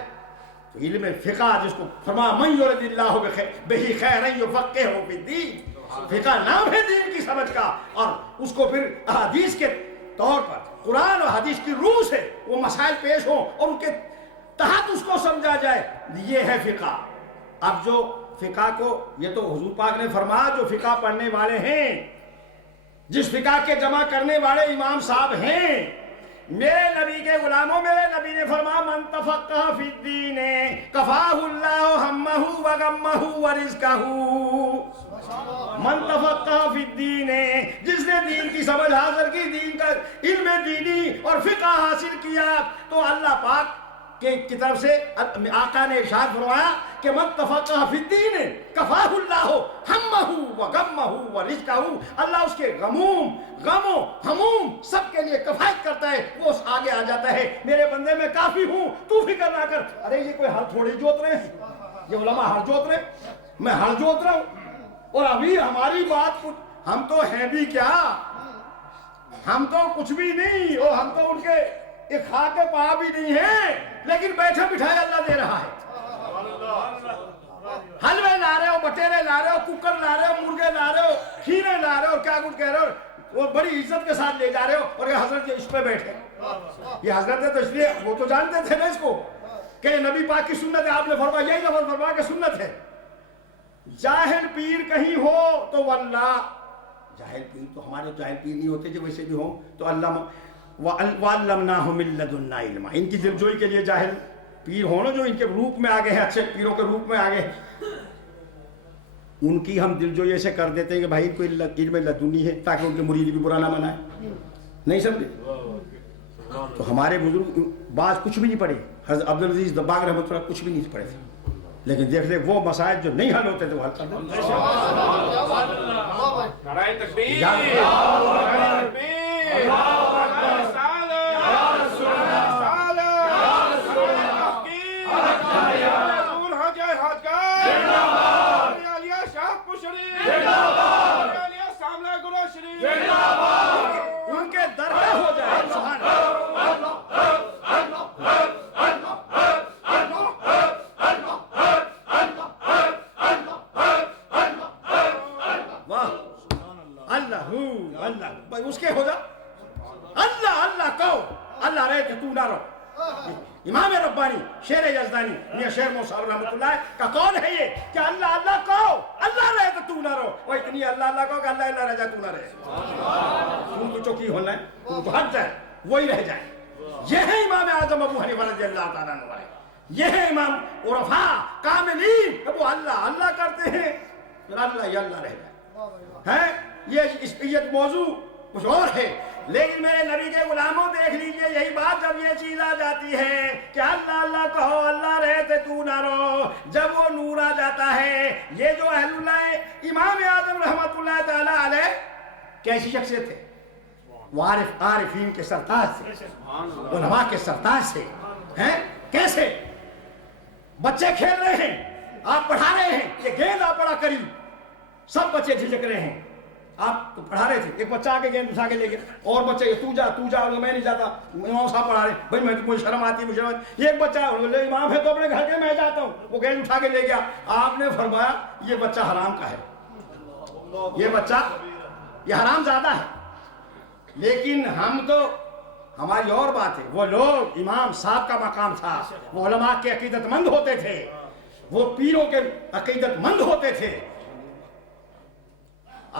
تو علم فقہ، جس کو فرمایا من یرد اللہ بہ خیرا یفقہہ فی الدین، فقہ نام ہے دین کی سمجھ کا، اور اس کو پھر احادیث کے طور پر قرآن اور حدیث کی روح سے وہ مسائل پیش ہوں اور ان کے تحت اس کو سمجھا جائے، یہ ہے فقہ۔ اب جو فقہ کو، یہ تو حضور پاک نے فرمایا جو فقہ پڑھنے والے ہیں، جس فقہ کے جمع کرنے والے امام صاحب ہیں، میرے نبی کے غلاموں، میرے نبی نے فرمایا من تفقہ فی الدین کفاہ اللہ ہمہ وغمہ ورزقہ، من تفقہ فی الدین، جس نے دین کی سمجھ حاصل کی، دین کا علم دینی اور فقہ حاصل کیا، تو اللہ پاک کی طرف سے آقا نے ارشاد فرمایا کہ من تفقہ فی الدین کفاہ اللہ ہمہ وغمہ ورزقہ، اللہ اس کے غم و ہموم سب کے لیے کفایت کرتا ہے، وہ آگے آ جاتا ہے، میرے بندے میں کافی ہوں تو فکر نہ کر۔ ارے یہ کوئی ہر تھوڑی جوت رہے ہیں، یہ علماء ہر جوت رہے، میں ہر جوت رہا ہوں، اور ابھی ہماری بات ہم تو ہیں بھی کیا، ہم تو کچھ بھی نہیں، اور ہم تو ان کے ایک خاک کے پا بھی نہیں ہیں، لیکن بیٹھے بٹھائے اللہ دے رہا ہے۔ حلوے لا رہے ہو، بٹیرے لا رہے ہو، ککر لا رہے ہو، مرغے لا رہے ہو، کھیرے لا رہے ہو، کیا کچھ کہہ رہے ہو، وہ بڑی عزت کے ساتھ لے جا رہے ہو، اور یہ حضرت اس پہ بیٹھے۔ یہ حضرت ہے تو اس لیے وہ تو جانتے تھے نا اس کو کہ نبی پاک کی سنت ہے، آپ نے فرمایا، یہی لفظ فرمایا کہ سنت ہے۔ جاہل پیر کہیں ہو تو واللہ، جاہل پیر تو ہمارے جاہل پیر نہیں ہوتے، جو ویسے بھی ہوں تو اللہ وَعَلَّمْنَاهُ مِن لَدُنَّا عِلْمًا، ان کی دلجوئی کے لیے جاہل پیر ہو نا، جو ان کے روپ میں آگے ہیں، اچھے پیروں کے روپ میں آگے ہیں، ان کی ہم دلجوئی ایسے کر دیتے ہیں کہ بھائی کوئی علم لدنی ہے، تاکہ ان کے مرید بھی برا نہ منائے، نہیں سمجھے؟ تو ہمارے بزرگ بعض کچھ بھی نہیں پڑھے، حضرت عبدالعزیز دباغ رحمۃ اللہ کچھ بھی نہیں پڑھے تھے، لیکن دیکھ لے وہ مسائل جو نہیں حل ہوتے تھے وہ حل کر دیتے۔ نعرہ تکبیر، نعرہ تکبیر، ان کے در پہ ہو جائے، سبحان اللہ اس کے ہو جا، اللہ اللہ کہو، اللہ رہے تو تو نہ رہو۔ امام ربانی شیر یزدانی میاں شیر موسیٰ رحمۃ اللہ کا قول ہے یہ کہ اللہ اللہ کہو، اللہ رہے تو تو نہ رہو، وہ اتنی اللہ اللہ کہو کہ اللہ اللہ رہ جائے تو نہ رہے، تم کو چوکی ہونا ہے، تم کو ہٹ جائے وہی رہ جائے۔ یہ ہے امام اعظم ابو حنیفہ رضی اللہ تعالیٰ عنہ، یہ ہے امام عرفاء کاملین کہ وہ اللہ اللہ کرتے ہیں پھر اللہ ہی اللہ رہ جائے ہے۔ یہ موضوع کچھ اور ہے، لیکن میرے نبی کے غلاموں دیکھ لیجئے، یہی بات جب یہ چیز آ جاتی ہے کہ اللہ اللہ کہو، اللہ رہتے تو نہ رہو، جب وہ نور آ جاتا ہے۔ یہ جو اہل اللہ امام اعظم رحمت اللہ تعالی علیہ کیسی شخصیت تھے؟ وہ عارفین کے سرتاج تھے، علماء کے سرتاج تھے، ہیں کیسے؟ بچے کھیل رہے ہیں، آپ پڑھا رہے ہیں، یہ گیند آپ پڑھا کری، سب بچے جھجک رہے ہیں، آپ تو پڑھا رہے تھے، ایک بچہ آگے گیند اٹھا کے لے گیا، اور بچے تو جا میں نہیں جاتا، امام صاحب پڑھا رہے ہیں، بھائی مجھے شرم آتی ہے، مجھے ایک بچہ امام ہے تو اپنے گھر کے میں جاتا ہوں، وہ گیند اٹھا کے لے گیا۔ آپ نے فرمایا یہ بچہ حرام کا ہے، یہ بچہ یہ حرام زیادہ ہے۔ لیکن ہم تو ہماری اور بات ہے، وہ لوگ امام صاحب کا مقام تھا، وہ علماء کے عقیدت مند ہوتے تھے، وہ پیروں کے عقیدت مند ہوتے تھے۔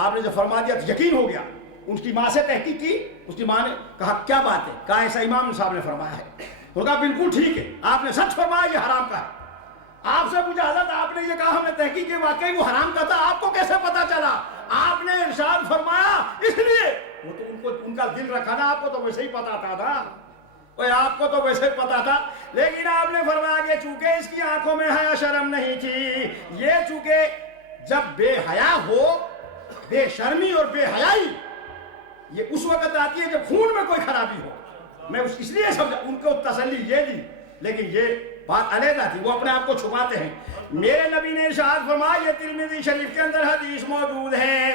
آپ نے جو فرما دیا تو یقین ہو گیا، ان کی ماں سے تحقیق کی، اس کی ماں نے کہا کیا بات ہے؟ کہا ایسا امام صاحب نے فرمایا ہے۔ تو کہا بالکل ٹھیک ہے، آپ نے سچ فرمایا یہ حرام کا ہے۔ آپ سے پوچھا حضرت آپ نے یہ کہا ہم نے تحقیق کی، واقعی وہ حرام کا تھا، آپ کو کیسے پتا چلا؟ آپ نے ارشاد فرمایا اس لیے، وہ تو ان کا دل رکھا نا، آپ کو تو ویسے ہی پتا تھا نا، آپ کو تو ویسے ہی پتا تھا، لیکن آپ نے فرمایا کہ چونکہ اس کی آنکھوں میں حیا شرم نہیں تھی، یہ چونکہ جب بے حیا ہو، بے شرمی اور بے حیائی یہ اس وقت آتی ہے جب خون میں کوئی خرابی ہو، میں اس لیے سمجھا، ان کو تسلی یہ دی، لیکن یہ بات علیحدہ تھی، وہ اپنے آپ کو چھپاتے ہیں۔ میرے نبی نے ارشاد فرمایا، یہ ترمذی شریف کے اندر حدیث موجود ہے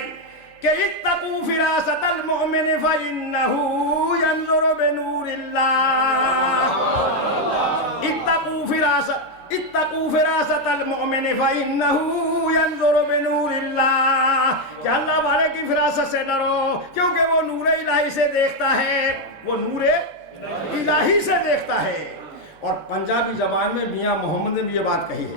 کہ اتقوا فراست المؤمن فإنه ينظر بنور اللہ، اتقوا فراست المؤمن فإنه ينظر بنور اللہ، کہ اللہ والے کی فراست سے ڈرو کیونکہ وہ نور الہی سے دیکھتا ہے، وہ نور الہی سے دیکھتا ہے۔ اور پنجابی زبان میں میاں محمد نے بھی یہ بات کہی ہے،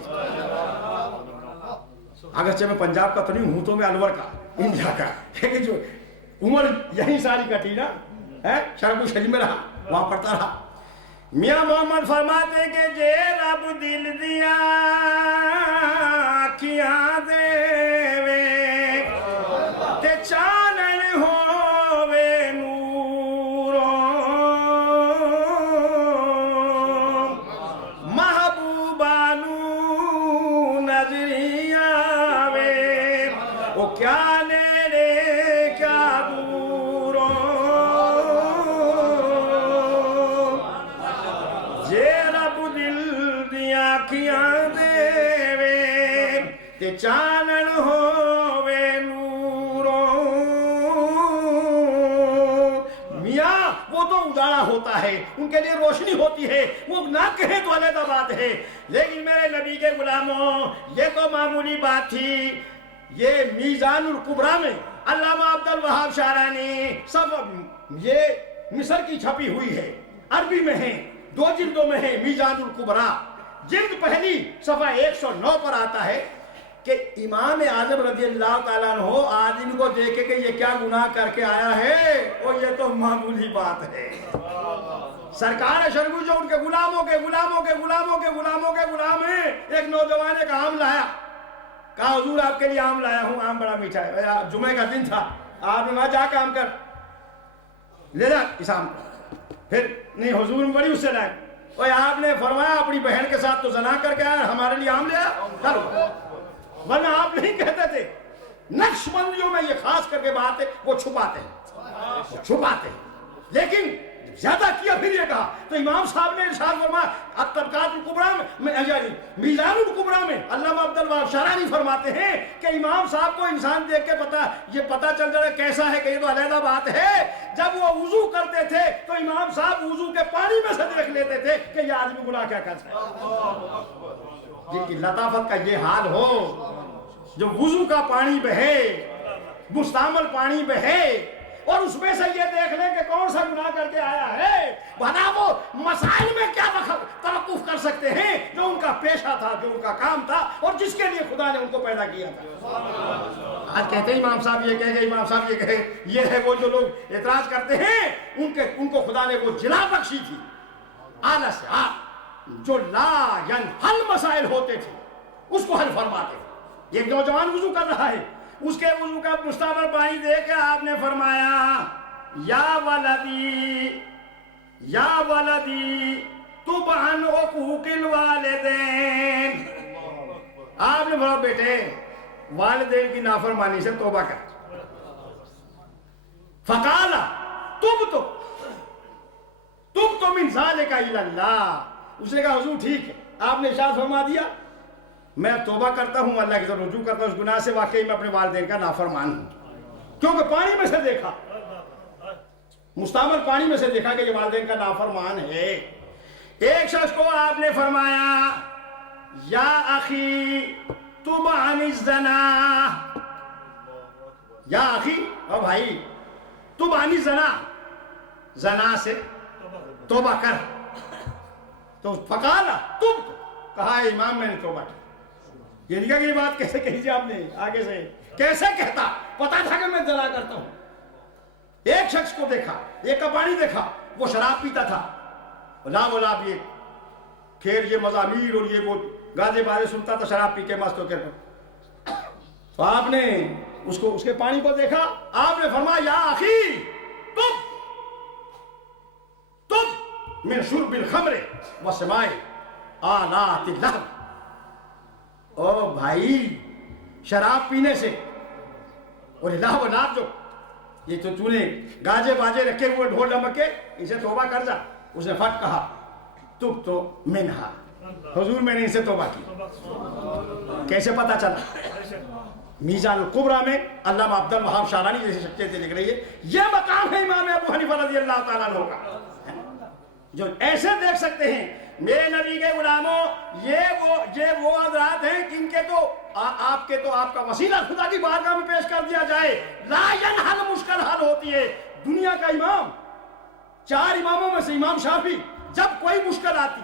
اگرچہ میں پنجاب کا تو نہیں ہوں، تو میں الور کا، انڈیا کا، لیکن جو عمر یہی ساری کٹی نا، شرم الشریف میں رہا، وہاں پڑھتا رہا۔ میاں محمد فرماتے کہ جے رب دل دیا کیاں دے وے تے چانن ہووے نوروں، محبوبہ نو نظری آوے، وہ کیا نیڑے کیا دوروں، جے رب دل دیا کیاں دے وے تے چانن ہووے نوروں، ان کے لیے روشنی ہوتی ہے، وہ نہ کہیں تو علیحدہ بات ہے، لیکن میرے نبی کے غلاموں یہ تو معمولی بات تھی۔ یہ میزان الکبریٰ میں علامہ عبد الوہاب شعرانی سب یہ مصر کی چھپی ہوئی ہے، عربی میں ہے، 2 جلدوں میں ہے میزان الکبریٰ۔ جلد پہلی صفحہ 109 پر آتا ہے کہ امام اعظم رضی اللہ تعالیٰ عنہ آدمی کو دیکھے کہ یہ کیا گناہ کر کے آیا ہے، اور یہ تو معمولی بات ہے۔ سرکار شرگو جو ان کے غلاموں کے غلام ہیں، ایک نوجوان ایک آم لایا، کہا حضور آپ کے لیے آم لایا ہوں، آم بڑا میٹھا ہے، جمعہ کا دن تھا، آپ نے وہاں جا کام کر لے جا اس آم کو، پھر نہیں حضور بڑی اس سے لائے، اور آپ نے فرمایا اپنی بہن کے ساتھ تو زنا کر کے آیا، ہمارے لیے آم لے آیا، کرو، ورنہ آپ نہیں کہتے تھے۔ نقش بندیوں میں یہ خاص کر کے بات ہے، وہ چھپاتے ہیں، لیکن زیادہ کیا پھر یہ کہا تو امام صاحب نے ارشاد فرمایا طبقات الکبریٰ میں میزان الکبریٰ میں علامہ عبد الوہاب شعرانی فرماتے ہیں کہ امام صاحب کو انسان دیکھ کے یہ پتا چل جائے کیسا ہے کہ یہ تو علیحدہ بات ہے۔ جب وہ وضو کرتے تھے تو امام صاحب وضو کے پانی میں سے دیکھ لیتے تھے کہ یہ آدمی گناہ کیا کرتا ہے۔ جن کی لطافت کا یہ حال ہو، جو وضو کا پانی بہے، مستعمل پانی بہے، اور اس میں سے یہ دیکھ لیں کہ کون سا گناہ کر کے آیا ہے، بنا وہ مسائل میں کیا توقف کر سکتے ہیں جو ان کا پیشہ تھا، جو ان کا کام تھا، اور جس کے لیے خدا نے ان کو پیدا کیا تھا۔ آج کہتے ہیں امام صاحب یہ کہے گے، امام صاحب یہ کہے، یہ ہے وہ جو لوگ اعتراض کرتے ہیں، ان کو خدا نے وہ جلا بخشی تھی، اعلیٰ سے اعلیٰ، جو لا ینحل مسائل ہوتے تھے اس کو حل فرماتے تھے۔ ایک نوجوان وضو کر رہا ہے، اس کے وضو کا مستعمل پانی دے کے آپ نے فرمایا یا ولدی تب عن عقوق الوالدین، آپ نے فرمایا بیٹے والدین کی نافرمانی سے توبہ کر۔ فقال تبت من ذلک الی اللہ، اس نے کہا حضور ٹھیک ہے، آپ نے ارشاد فرما دیا میں توبہ کرتا ہوں، اللہ کی طرف رجوع کرتا ہوں، اس گناہ سے واقعی میں اپنے والدین کا نافرمان ہوں، کیونکہ پانی میں سے دیکھا، مستعمل پانی میں سے دیکھا کہ یہ والدین کا نافرمان ہے۔ ایک شخص کو آپ نے فرمایا یا اخی تب عن الزنا، یا اخی او بھائی تب عن الزنا، زنا سے توبہ کر۔ تو فقالا تب، کہا امام میں نے توبہ کی۔ یہ نہیں کہا کہ یہ بات کیسے کہی جی آپ نے آگے سے، کیسے کہتا، پتا تھا کہ میں زنا کرتا ہوں۔ ایک شخص کو دیکھا، ایک کا پانی دیکھا، وہ شراب پیتا تھا، یہ کھیر یہ مزامیر اور یہ وہ گانے بازے سنتا تھا، شراب پی کے مست ہو کے۔ تو آپ نے اس کے پانی کو دیکھا، آپ نے فرمایا یا اخی تب من شرب الخمر وسماع آلات اللہو، او بھائی شراب پینے سے اور الہ و نات، جو یہ تو نے گاجے باجے رکھے ہوئے ڈھول ڈمکے، اسے توبہ کر جا۔ اس نے فٹ کہا تب تو منہا، حضور میں نے اسے توبہ کی۔ کیسے پتا چلا؟ میزان الکبریٰ میں علامہ عبد الوہاب شعرانی جیسی شخصیتیں لکھ رہی ہے، یہ مقام ہے امام ابو حنیفہ رضی اللہ تعالیٰ عنہ کا، جو ایسے دیکھ سکتے ہیں میرے نبی کے غلاموں، یہ وہ حضرات ہیں جن کے تو آپ کا وسیلہ خدا کی بارگاہ میں پیش کر دیا جائے، لا ینحل مشکل حل ہوتی ہے۔ دنیا کا امام، 4 اماموں میں سے امام شافعی، جب کوئی مشکل آتی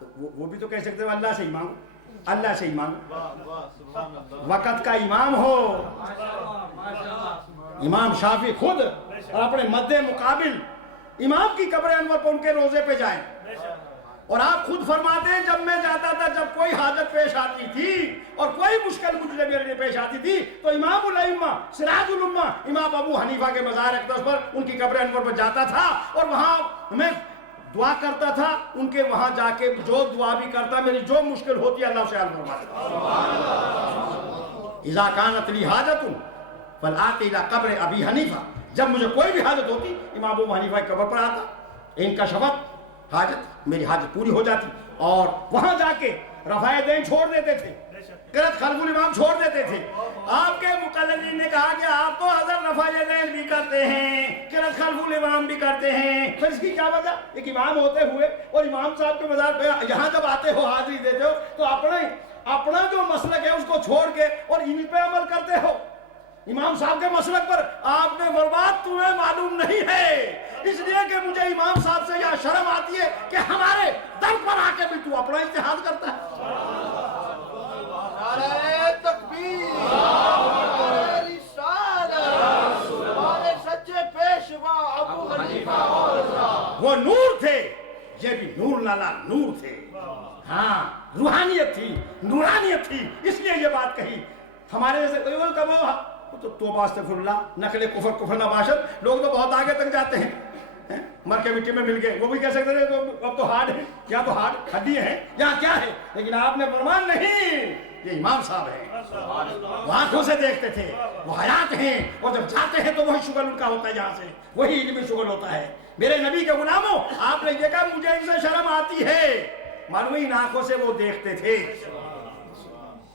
تو وہ بھی تو کہہ سکتے ہیں اللہ سے ہی مانگو، اللہ سے ہی مانگو۔ وقت کا امام ہو امام شافعی خود، اور اپنے مد مقابل امام کی قبر انور پر ان کے روزے پہ جائیں، اور آپ خود فرماتے ہیں جب میں جاتا تھا، جب کوئی حاجت پیش آتی تھی اور کوئی مشکل مجھے میرے لیے پیش آتی تھی تو امام الائمہ سراج الامہ امام ابو حنیفہ کے مزار اقدس پر ان کی قبر انور پر جاتا تھا، اور وہاں میں دعا کرتا تھا، ان کے وہاں جا کے جو دعا بھی کرتا، میری جو مشکل ہوتی ہے اللہ سے حل فرماتا۔ اذا کانت لی حاجت فلآتی الی قبر ابی حنیفہ، جب مجھے کوئی بھی حاجت ہوتی امام ابو حنیفہ کی قبر پر آتا، ان کا شفت حاجت، میری حاجت پوری ہو جاتی۔ اور وہاں جا کے رفع دین چھوڑ دیتے تھے، قرأت خلف الامام چھوڑ دیتے تھے۔ آپ کے مقلدین نے کہا کہ آپ تو حضرت رفع دین بھی کرتے ہیں، قرأت خلف الامام بھی کرتے ہیں، پھر اس کی کیا وجہ؟ ایک امام ہوتے ہوئے اور امام صاحب کے مزار پہ یہاں جب آتے ہو حاضری دیتے ہو تو اپنا جو مسلک ہے اس کو چھوڑ کے اور انہی پہ عمل کرتے ہو۔ امام صاحب کے مسلک پر آپ نے فرمایا تمہیں معلوم نہیں ہے، اس لیے کہ مجھے امام صاحب سے یہ شرم آتی ہے کہ ہمارے در پر آ کے بھی تو اپنا اجتہاد کرتا ہے۔ نعرہ تکبیر، نعرہ رسالت، ہمارے سچے پیشوا ابو حنیفہ اور رضا۔ وہ نور تھے، یہ بھی نور لالا نور تھے، ہاں روحانیت تھی، نورانیت تھی، اس لیے یہ بات کہی۔ ہمارے جیسے توبہ استغفر اللہ، نقل کفر کفر نباشد، لوگ تو بہت آگے تک جاتے ہیں، مر کے مٹی میں مل گئے، وہ بھی کہہ سکتے تھے تو اب تو ہارڈ ہے، یا تو ہارڈ ہڈی ہے یا کیا ہے، لیکن آپ نے فرمان نہیں، یہ امام صاحب ہیں، وہ آنکھوں سے دیکھتے تھے، وہ حیات ہیں، اور جب جاتے ہیں تو وہی شغل ان کا ہوتا ہے، یہاں سے وہی علمی شغل ہوتا ہے۔ میرے نبی کے غلاموں، آپ نے یہ کہا مجھے ان سے شرم آتی ہے، معلوم ان آنکھوں سے وہ دیکھتے تھے،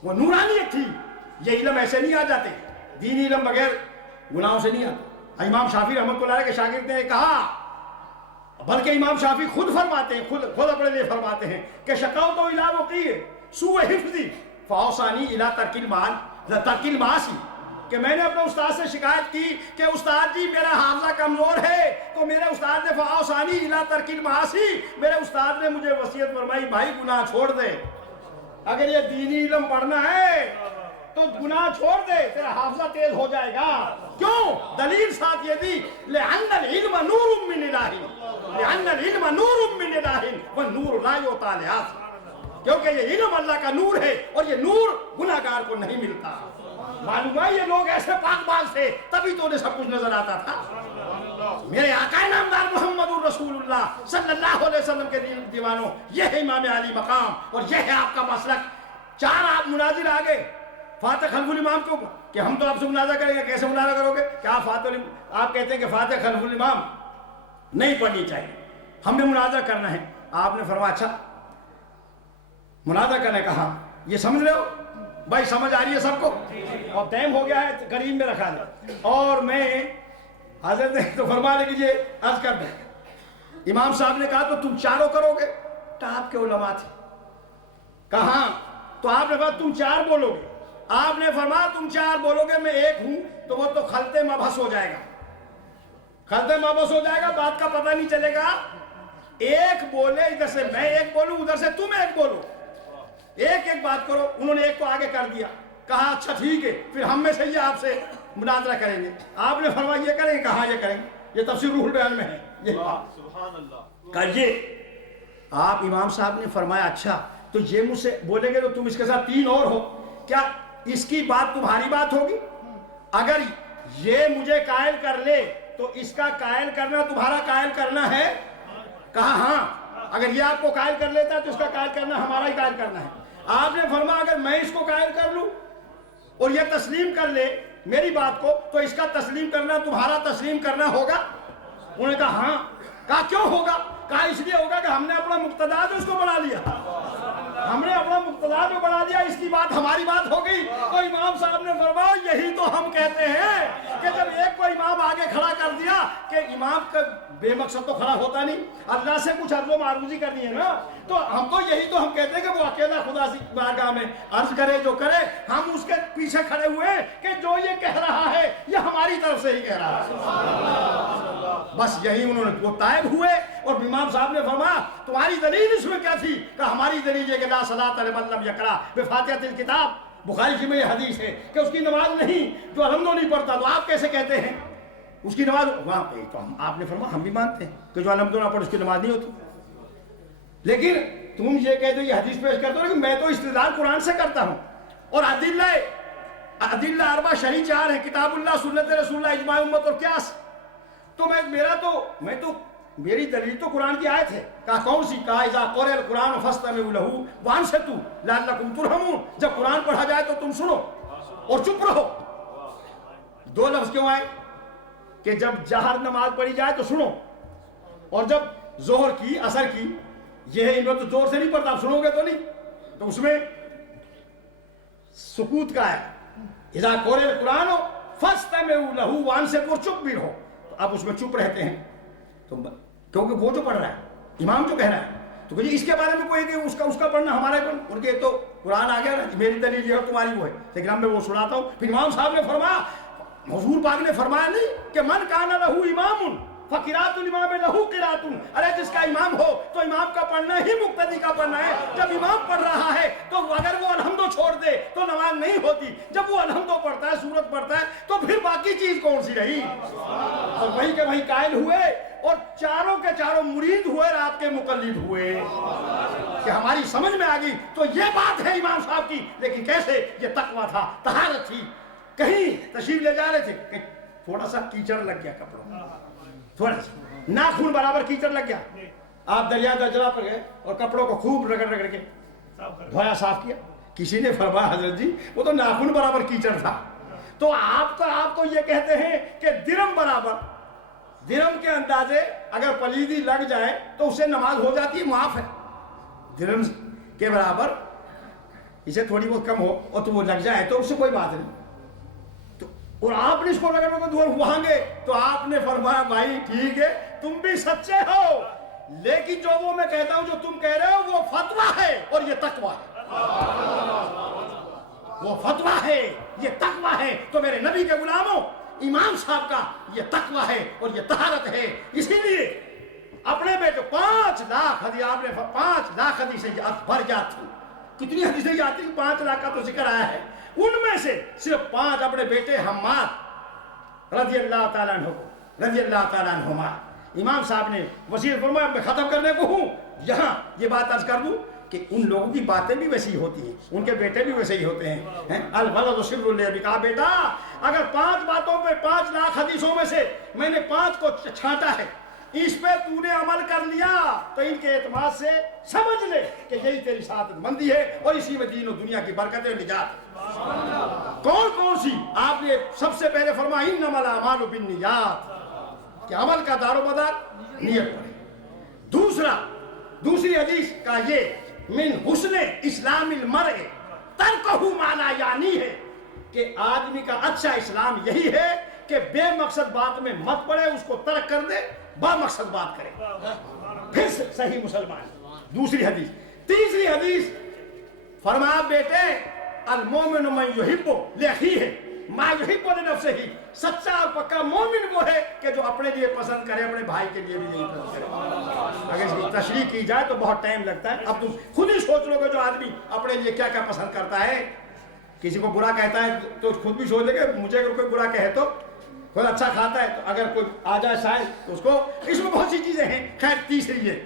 وہ نورانیت تھی۔ یہ علم ایسے نہیں آ جاتے، دینی علم بغیر گناہوں سے نہیں آتا۔ امام شافعی رحمۃ اللہ علیہ کے شاگرد نے کہا، بلکہ امام شافعی خود فرماتے ہیں، خود اپنے لیے فرماتے ہیں کہ شکوت الی وقیع سوء حفظی فاوصانی الی ترک المعاصی، کہ میں نے اپنے استاد سے شکایت کی کہ استاد جی میرا حافظہ کمزور ہے، تو میرے استاد نے فاوصانی الی ترک المعاصی، میرے استاد نے مجھے وصیت فرمائی بھائی گناہ چھوڑ دے، اگر یہ دینی علم پڑھنا ہے تو گناہ چھوڑ دے، تیرا حافظہ تیز ہو جائے گا۔ کیوں؟ دلیل ساتھ یہ دی، لأن العلم نور من الہ، لأن العلم نور من الہ والنور لا یعطی لأحد، کیونکہ یہ علم اللہ کا نور ہے اور یہ نور گناہگار کو نہیں ملتا۔ معلوم ہے یہ لوگ ایسے پاک باز تھے، تبھی تو انہیں سب کچھ نظر آتا تھا۔ میرے آقا نامدار محمد الرسول اللہ صلی اللہ علیہ وسلم کے دیوانوں، یہ ہے امام علی مقام اور یہ ہے آپ کا مسلک۔ چار آپ مناظر آگے فاتح خلف الامام کو کہ ہم تو آپ سے مناظرہ کریں گے، کیسے مناظرہ کرو گے؟ کیا آپ کہتے ہیں کہ فاتح خلف الامام نہیں پڑھنی چاہیے، ہم نے مناظرہ کرنا ہے۔ آپ نے فرمایا اچھا مناظرہ کرنے کہا، یہ سمجھ رہے ہو بھائی؟ سمجھ آ رہی ہے سب کو؟ اور ٹائم ہو گیا ہے، قریب میں رکھا دیں، اور میں حضرت نے تو فرما لے کیجیے عرض کر دیں۔ امام صاحب نے کہا تو تم چاروں کرو گے؟ ٹاپ کے علماء تھے، کہاں؟ تو آپ نے کہا تم چار بولو گے؟ آپ نے فرمایا تم چار بولو گے میں ایک ہوں تو وہ تو خلط مبحث ہو جائے گا، خلط مبحث ہو جائے گا، بات کا پتہ نہیں چلے گا۔ ایک بولے، ادھر سے میں ایک بولوں، ادھر سے تم ایک بولو، ایک ایک بات کرو۔ انہوں نے ایک کو آگے کر دیا، کہا اچھا ٹھیک ہے، پھر ہم میں سے یہ آپ سے مناظرہ کریں گے۔ آپ نے فرمایا یہ کریں گے؟ کہا یہ کریں گے، یہ تفسیر روح البیان میں ہے، یہ سبحان اللہ۔ کہیے۔ آپ امام صاحب نے فرمایا اچھا تو یہ مجھ سے بولیں گے تو تم اس کے ساتھ تین اور ہو، کیا اس کی بات تمہاری بات ہوگی؟ اگر یہ مجھے قائل کر لے تو اس کا قائل کرنا تمہارا قائل کرنا ہے؟ کہا ہاں، اگر یہ آپ کو قائل کر لیتا ہے تو اس کا قائل کرنا ہمارا ہی قائل کرنا ہے۔ آپ نے فرمایا اگر میں اس کو قائل کر لوں اور یہ تسلیم کر لے میری بات کو تو اس کا تسلیم کرنا تمہارا تسلیم کرنا ہوگا؟ انہوں نے کہا ہاں۔ کہا کیوں ہوگا؟ کہا اس لیے ہوگا کہ ہم نے اپنا مقتدا جو اس کو بنا لیا، ہم نے اپنا مقتدا جو بنا لیا، اس کی بات ہماری بات ہو گئی۔ تو امام صاحب نے فرمایا یہی تو ہم کہتے ہیں کہ جب ایک کو امام آگے کھڑا کر دیا کہ امام کا بے مقصد تو کھڑا ہوتا نہیں، اللہ سے کچھ عرض و معروضی کرنی ہے نا، تو ہم تو یہی تو ہم کہتے ہیں کہ وہ اکیلا خدا سے بارگاہ میں عرض کرے جو کرے، ہم اس کے پیچھے کھڑے ہوئے کہ جو یہ کہہ رہا ہے یہ ہماری طرف سے ہی کہہ رہا ہے۔ بس یہی انہوں نے وہ طائب ہوئے۔ اور امام صاحب نے فرمایا تمہاری دلیل اس میں کیا تھی؟ کہ ہماری دلیل یہ کہ لا صلاۃ لمن لم یقرأ بفاتحۃ الکتاب، بخاری کی میں یہ حدیث ہے کہ اس کی نماز نہیں جو الحمد نہیں پڑھتا، تو آپ کیسے کہتے ہیں اس کی نماز؟ وہاں پہ تو آپ نے فرمایا ہم بھی مانتے ہیں کہ جو الحمد نہ پڑھ اس کی نماز نہیں ہوتی، لیکن تم یہ کہتے ہو یہ حدیث پیش کرتے ہو کہ میں تو استدلال قرآن سے کرتا ہوں، اور ادلہ اربع شرعی چار ہیں، کتاب اللہ، سنت رسول اللہ، اجماع امت اور قیاس۔ تو میری دلیل تو قرآن کی آیت ہے۔ کہا کون سی؟ کہا اذا قرئ القرآن فاستمعوا له وانصتوا لعلکم ترحمون، جب قرآن پڑھا جائے تو تم سنو اور چپ رہو۔ دو لفظ کیوں آئے؟ کہ جب جہر نماز پڑھی جائے تو سنو، اور جب ظہر کی، عصر کی یہ ہے, ان تو زور سے نہیں پڑھتا, آپ سنو گے تو نہیں, تو اس میں سکوت کا ہے, اذا قرئ القرآن فاستمعوا له وانصتوا, چپ بھی رہو, تو آپ اس میں چپ رہتے ہیں, تو کیونکہ وہ جو پڑھ رہا ہے, امام جو کہہ رہا ہے, تو اس کے بارے میں کوئی کہ اس کا پڑھنا ہمارا کون, ان کے تو قرآن آ گیا نا, میری دلیل یہ اور تمہاری وہ ہے, لیکن اب میں وہ سناتا ہوں. پھر امام صاحب نے فرمایا, حضور پاک نے فرمایا نہیں کہ من کان لہ امام فقراۃ الامام لہ قراۃ, ارے جس کا امام ہو تو امام کا پڑھنا ہی مقتدی کا پڑھنا ہے. جب امام پڑھ رہا ہے تو اگر وہ الحمدو چھوڑ دے تو نماز نہیں ہوتی, جب وہ الحمدو پڑھتا ہے, سورت پڑھتا ہے, تو پھر باقی چیز کون سی رہی. اور وہی کہ وہی قائل ہوئے اور چاروں کے چاروں مرید ہوئے, رات کے مقلد ہوئے, کہ ہماری سمجھ میں آ گئی. تو یہ بات ہے امام صاحب کی, لیکن کیسے, یہ تقویٰ تھا, طہارت تھی. کہیں تشریف لے جا رہے تھے کہ تھوڑا سا کیچڑ لگ گیا کپڑوں, تھوڑا سا ناخن برابر کیچڑ لگ گیا, آپ دریا دجلہ پر گئے اور کپڑوں کو خوب رگڑ رگڑ کے دھویا, صاف کیا. کسی نے فرمایا حضرت جی وہ تو ناخن برابر کیچڑ تھا. تو آپ تو یہ کہتے ہیں کہ درم برابر, درم کے اندازے اگر پلیدی لگ جائے تو اسے نماز ہو جاتی ہے, معاف ہے. درم کے برابر اسے تھوڑی بہت کم ہو اور تو وہ لگ جائے تو اس سے کوئی بات نہیں. تو اور آپ نے اس کو رگڑ کو دور وہاں گے, تو آپ نے فرمایا بھائی ٹھیک ہے تم بھی سچے ہو, لیکن جو وہ میں کہتا ہوں جو تم کہہ رہے ہو وہ فتویٰ ہے اور یہ تقویٰ ہے. وہ فتویٰ ہے, یہ تقویٰ ہے. تو میرے نبی کے غلاموں, امام صاحب کا یہ تقویٰ ہے اور یہ طہارت ہے. اسی لیے اپنے بیٹے 5 لاکھ حدیث, آپ نے 5 لاکھ حدیثیں بھر جاتی, کتنی حدیثیں جاتی, 5 لاکھ کا تو ذکر آیا ہے. ان میں سے صرف 5 اپنے بیٹے حماد رضی اللہ تعالیٰ عنہ کو, رضی اللہ تعالیٰ عنہما, امام صاحب نے وصیت فرمایا, میں ختم کرنے کو ہوں. یہاں یہ بات عرض کر دوں کہ ان لوگوں کی باتیں بھی ویسی ہوتی ہیں, ان کے بیٹے بھی ویسے ہی ہوتے ہیں. الولد سر الابی, کہا بیٹا اگر 5 باتوں پہ 5 لاکھ حدیثوں میں سے میں نے 5 کو چھانٹا ہے, اس پہ تو نے عمل کر لیا تو ان کے اعتماد سے سمجھ لے کہ یہی تیری سعادت مندی ہے اور اسی میں دین و دنیا کی برکتیں نجات. کون کون سی, آپ نے سب سے پہلے فرمایا انما الاعمال بالنیات, کہ عمل کا دار و مدار نیت پر ہے. دوسری حدیث کا یہ من حسن اسلام المرء ترکہ ما لا یعنی ہے, کہ آدمی کا اچھا اسلام یہی ہے کہ بے مقصد بات میں مت پڑے, اس کو ترک کر دے, با مقصد بات کرے, پھر صحیح مسلمان. دوسری حدیث. تیسری حدیث فرمایا بیٹے المومن من یحب لاخیہ ما یحب لنفسہ, سچا اور پکا مومن وہ ہے کہ جو اپنے لیے پسند کرے اپنے بھائی کے لیے بھی نہیں پسند کرے. اگر اس کی تشریح کی جائے تو بہت ٹائم لگتا ہے. اب تم خود ہی سوچ لو کہ جو آدمی اپنے لیے کیا کیا پسند کرتا ہے, کسی کو برا کہتا ہے تو خود بھی سوچ لے کہ مجھے اگر کوئی برا کہے تو, کوئی اچھا کھاتا ہے تو اگر کوئی آ جائے شاید تو اس کو, اس میں بہت سی چیزیں ہیں. خیر تیسری ہے.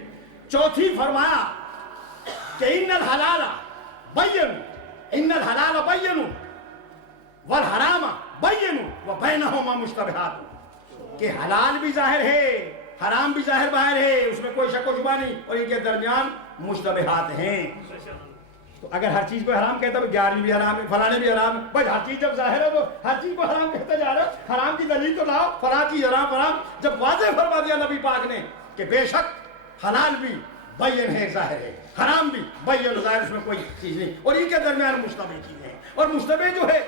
چوتھی فرمایا کہ ان الحلال بین, ان الحلال بین والحرام بین وبینہما مشتبہات, کہ حلال بھی ظاہر ہے, حرام بھی ظاہر باہر ہے, اس میں کوئی شک و شبہ نہیں, اور ان کے درمیان مشتبہات ہیں. تو اگر ہر چیز کو حرام کہتا ہے, 11 بھی حرام ہے, فلانے بھی حرام ہے, بھائی ہر چیز جب ظاہر ہے تو ہر چیز کو حرام کہتے جا رہے ہو, حرام کی دلیل تو لاؤ, فلاں چیز حرام حرام. جب واضح فرما دیا نبی پاک نے کہ بے شک حلال بھی بین ہے, ظاہر ہے, حرام بھی بین ظاہر, اس میں کوئی چیز نہیں, اور ان کے درمیان مشتبہ چیز ہے. اور مشتبہ جو ہے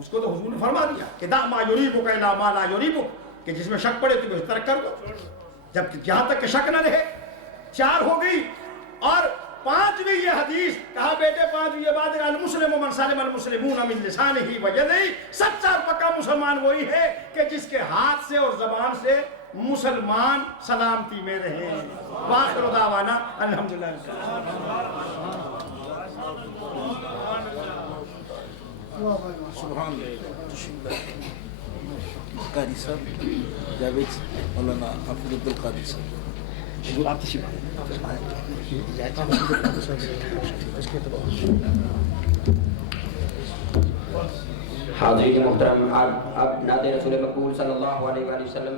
اس کو تو حضور نے فرما دیا کہ دا ما یریبک الا ما لا یریبک, کہ جس میں شک پڑے تو اسے ترک کر دو, جب جہاں تک کہ شک نہ رہے. 4 ہو گئی. اور 5ویں یہ حدیث, کہا بیٹے 5ویں یہ بات, المسلم من سلم المسلمون من لسانہ و یدہ, سچا اور پکا مسلمان وہی ہے کہ جس کے ہاتھ سے اور زبان سے مسلمان سلامتی میں رہیں. وآخر دعوانا الحمدللہ. سبحان اللہ. قاری صاحب جاوید مولانا حافظ عبد القادر صاحب, حاضرین محترم, اب نعت رسول مقبول صلی اللہ علیہ وآلہ وسلم